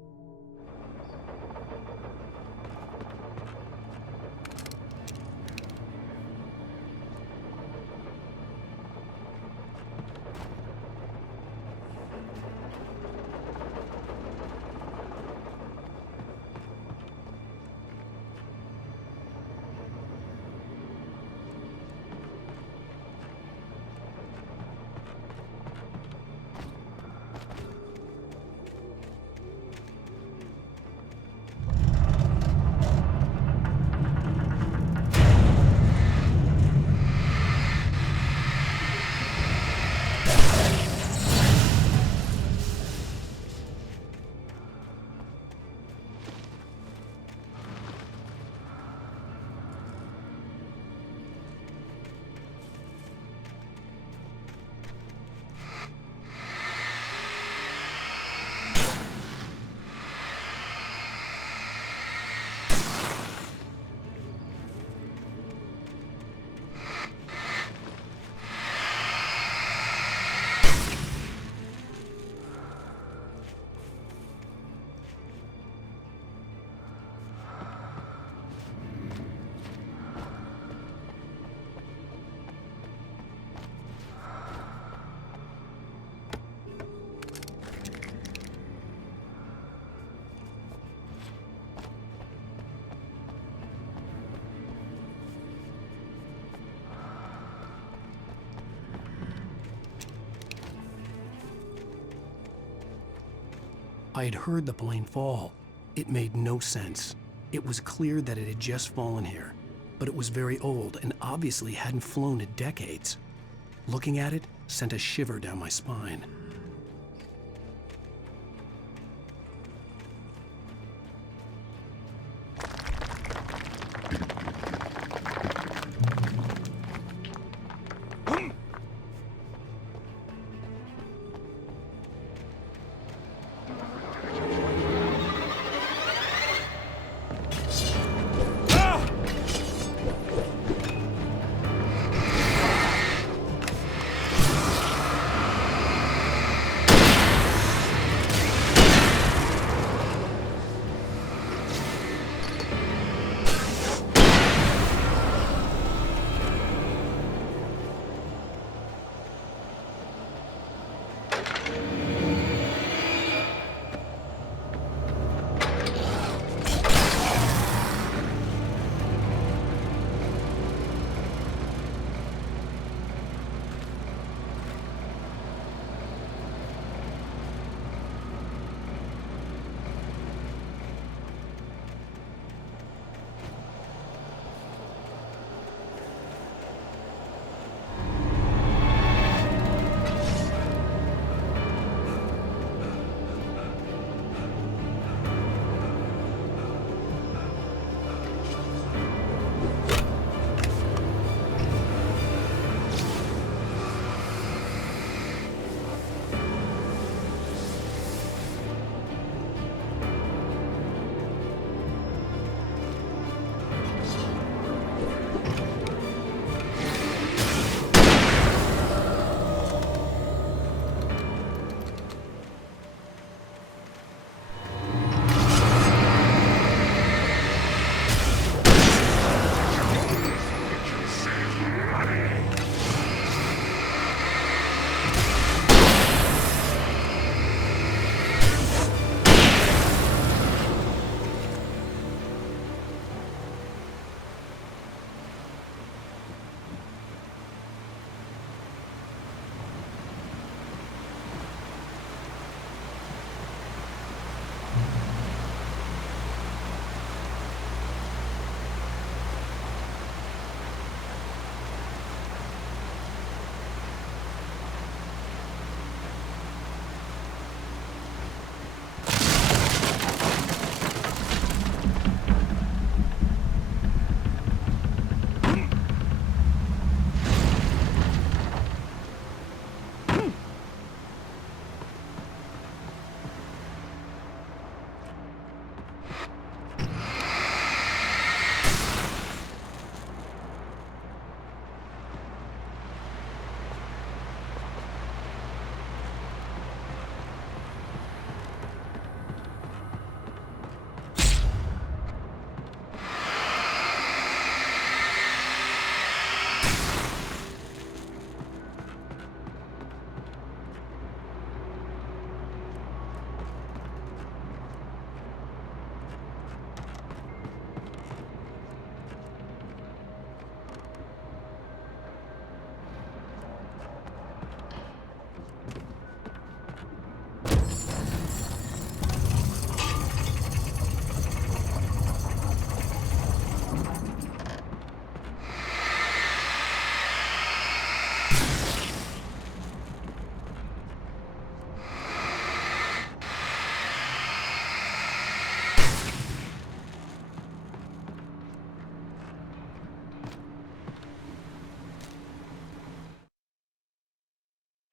I had heard the plane fall. It made no sense. It was clear that it had just fallen here, but it was very old and obviously hadn't flown in decades. Looking at it sent a shiver down my spine.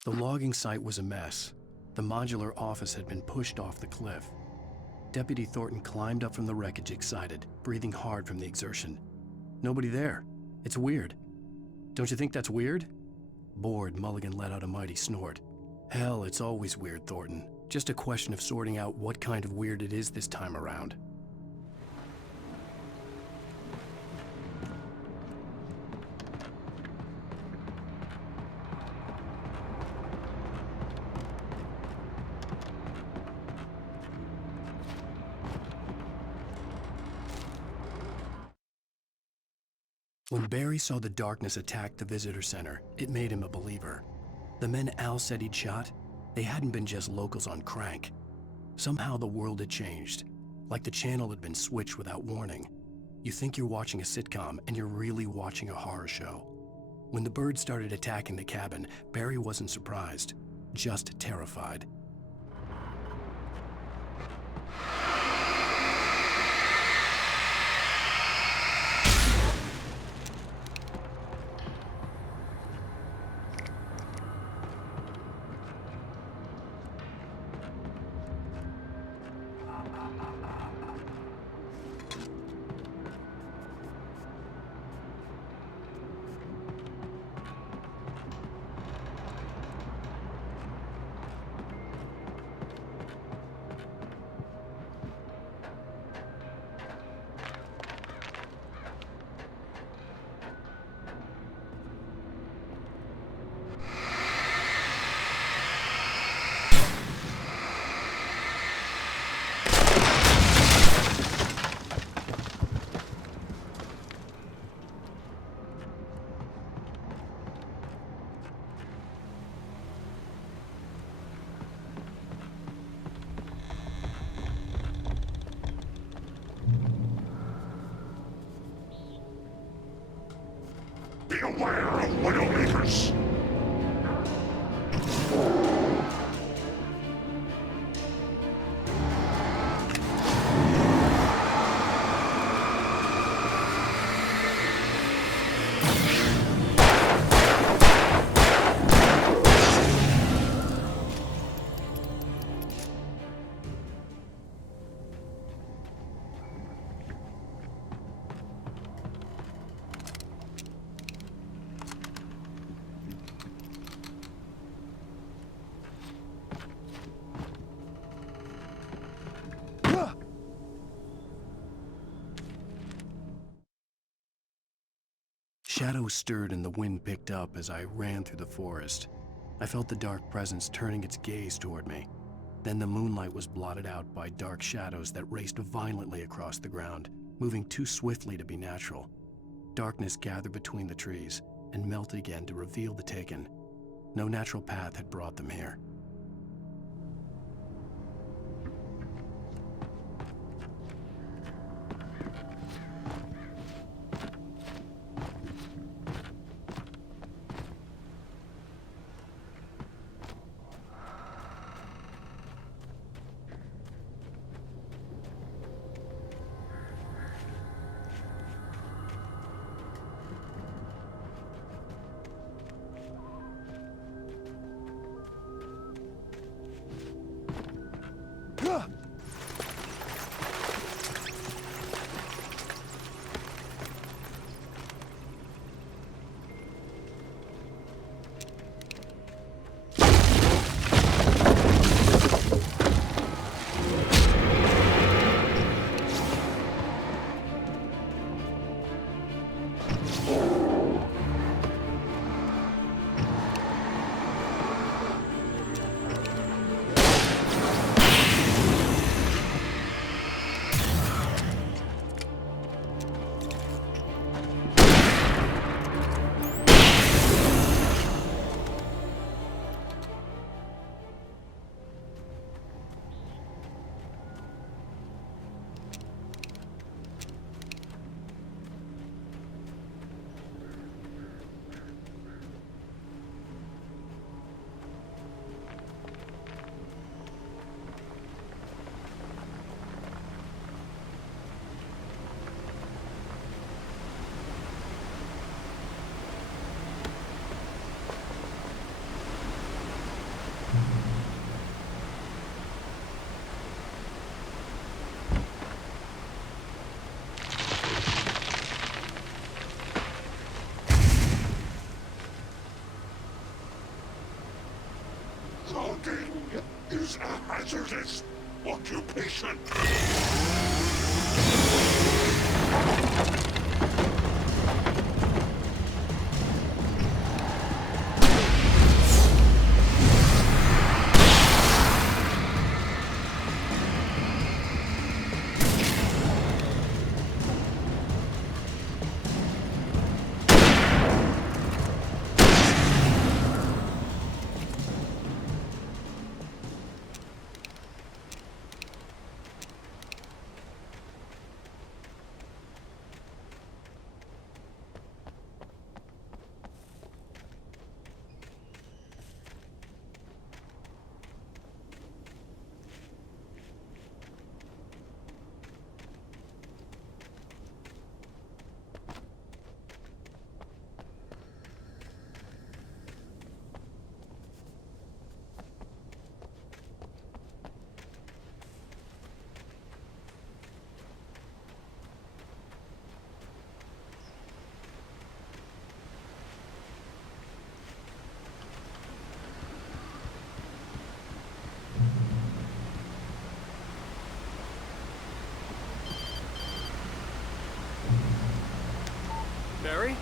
The logging site was a mess. The modular office had been pushed off the cliff. Deputy Thornton climbed up from the wreckage excited, breathing hard from the exertion. Nobody there. It's weird. Don't you think that's weird? Bored, Mulligan let out a mighty snort. Hell, it's always weird, Thornton. Just a question of sorting out what kind of weird it is this time around. When Barry saw the darkness attack the visitor center, it made him a believer. The men Al said he'd shot, they hadn't been just locals on crank. Somehow the world had changed, like the channel had been switched without warning. You think you're watching a sitcom, and you're really watching a horror show. When the birds started attacking the cabin, Barry wasn't surprised, just terrified. Beware of Widowmakers! Shadows stirred and the wind picked up as I ran through the forest. I felt the dark presence turning its gaze toward me. Then the moonlight was blotted out by dark shadows that raced violently across the ground, moving too swiftly to be natural. Darkness gathered between the trees and melted again to reveal the taken. No natural path had brought them here. is a hazardous occupation. Barry?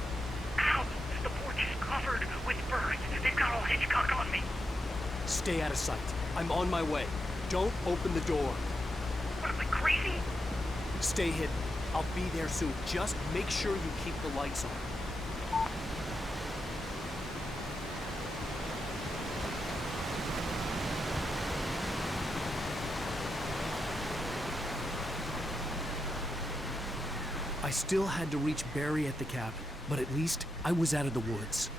Ow! The porch is covered with birds. They've got all Hitchcock on me. Stay out of sight. I'm on my way. Don't open the door. What am I, crazy? Stay hidden. I'll be there soon. Just make sure you keep the lights on. I still had to reach Barry at the cabin, but at least I was out of the woods.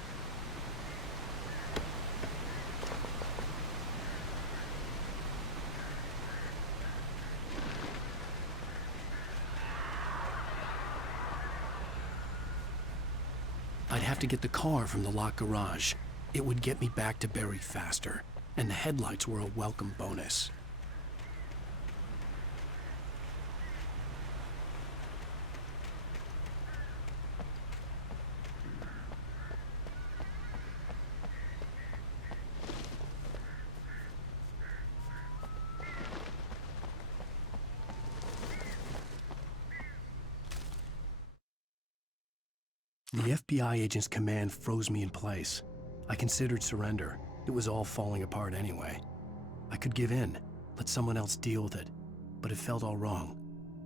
I'd have to get the car from the locked garage. It would get me back to Barry faster, and the headlights were a welcome bonus. The FBI agent's command froze me in place. I considered surrender. It was all falling apart anyway. I could give in, let someone else deal with it, but it felt all wrong.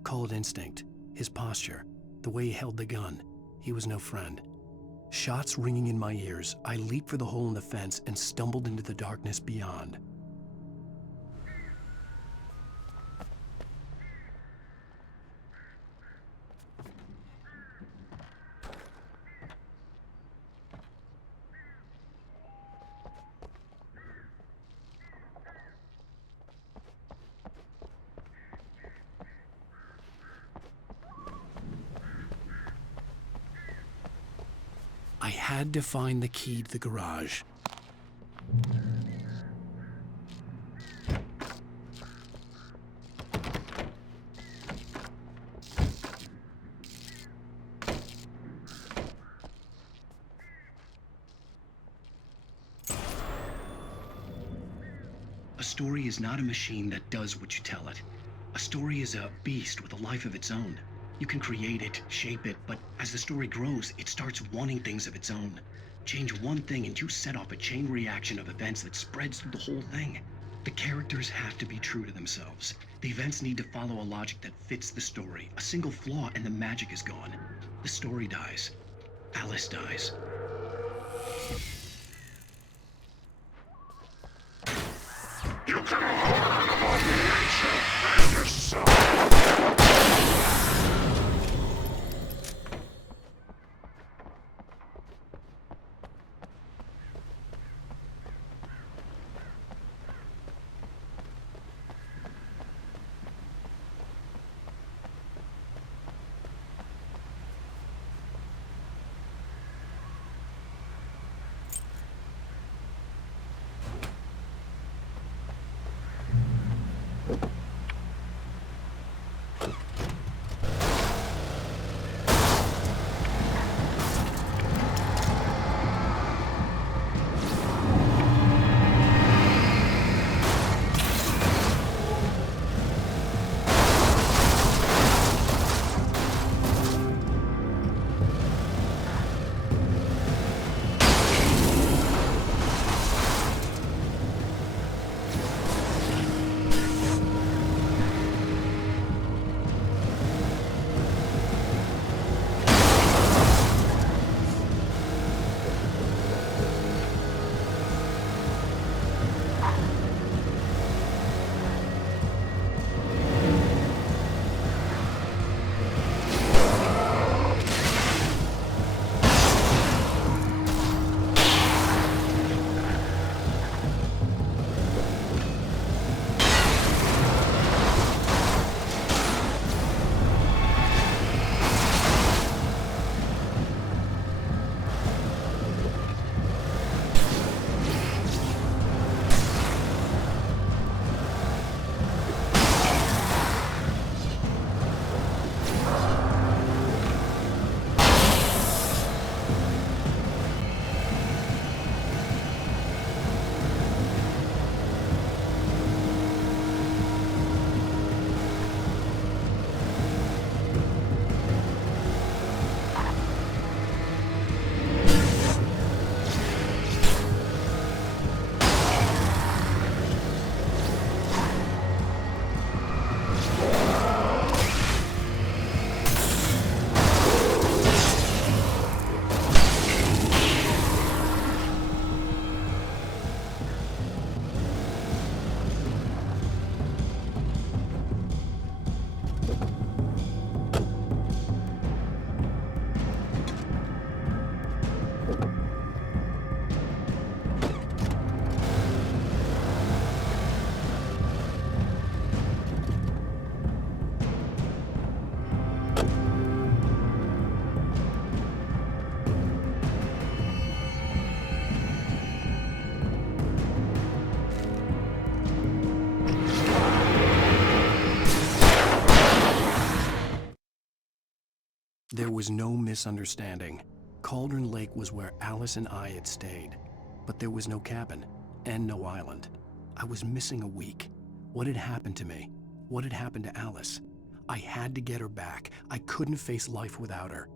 Call it instinct, his posture, the way he held the gun. He was no friend. Shots ringing in my ears, I leaped for the hole in the fence and stumbled into the darkness beyond. I had to find the key to the garage. A story is not a machine that does what you tell it. A story is a beast with a life of its own. You can create it, shape it, but as the story grows, it starts wanting things of its own. Change one thing and you set off a chain reaction of events that spreads through the whole thing. The characters have to be true to themselves. The events need to follow a logic that fits the story. A single flaw and the magic is gone. The story dies. Alice dies. You can harm my nature and yourself. There was no misunderstanding. Cauldron Lake was where Alice and I had stayed, but there was no cabin and no island. I was missing a week. What had happened to me? What had happened to Alice? I had to get her back. I couldn't face life without her.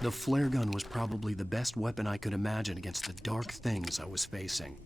The flare gun was probably the best weapon I could imagine against the dark things I was facing.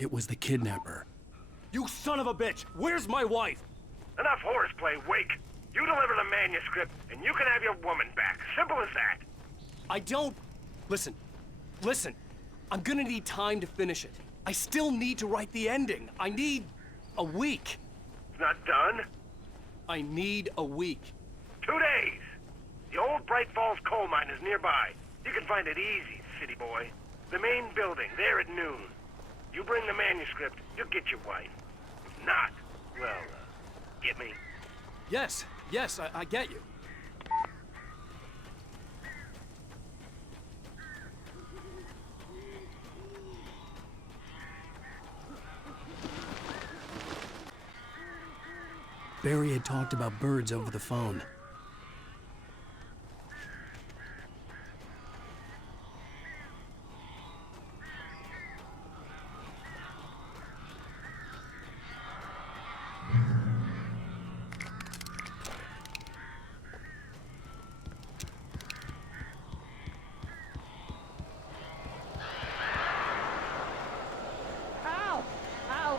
It was the kidnapper. You son of a bitch! Where's my wife? Enough horseplay, Wake. You deliver the manuscript, and you can have your woman back. Simple as that. I don't... Listen. I'm gonna need time to finish it. I still need to write the ending. I need a week. It's not done? I need a week. 2 days. The old Bright Falls coal mine is nearby. You can find it easy, city boy. The main building, there at noon. You bring the manuscript, you'll get your wife. If not, well, get me? Yes, I get you. Barry had talked about birds over the phone.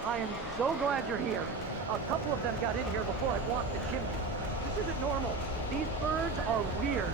I am so glad you're here. A couple of them got in here before I blocked the chimney. This isn't normal. These birds are weird.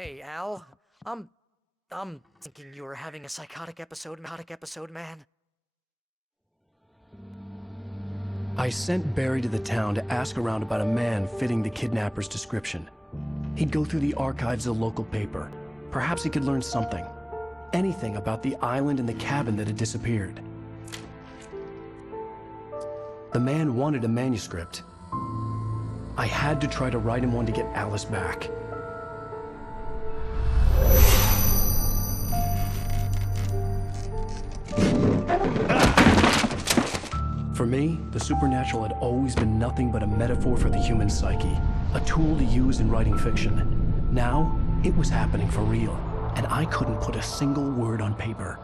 Hey, Al. I'm thinking you were having a psychotic episode, man. I sent Barry to the town to ask around about a man fitting the kidnapper's description. He'd go through the archives of the local paper. Perhaps he could learn something. Anything about the island and the cabin that had disappeared. The man wanted a manuscript. I had to try to write him one to get Alice back. For me, the supernatural had always been nothing but a metaphor for the human psyche, a tool to use in writing fiction. Now, it was happening for real, and I couldn't put a single word on paper.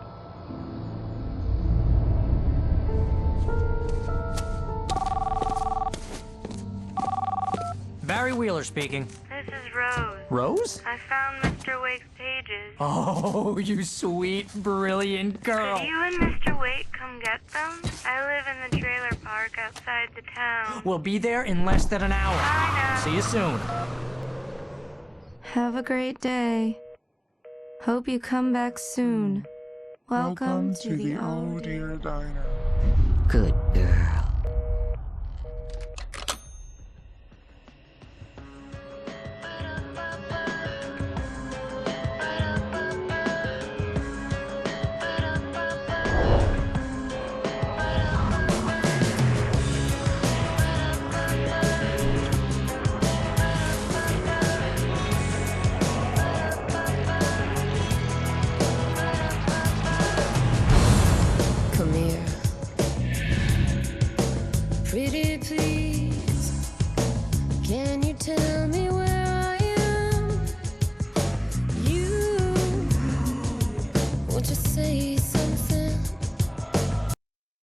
Barry Wheeler speaking. This is Rose. Rose? I found Mr. Wake's pages. Oh, you sweet, brilliant girl. Could you and Mr. Wake come get them? I live in the trailer park outside the town. We'll be there in less than an hour. I know. See you soon. Have a great day. Hope you come back soon. Welcome to the Oh Dear Diner. Good girl.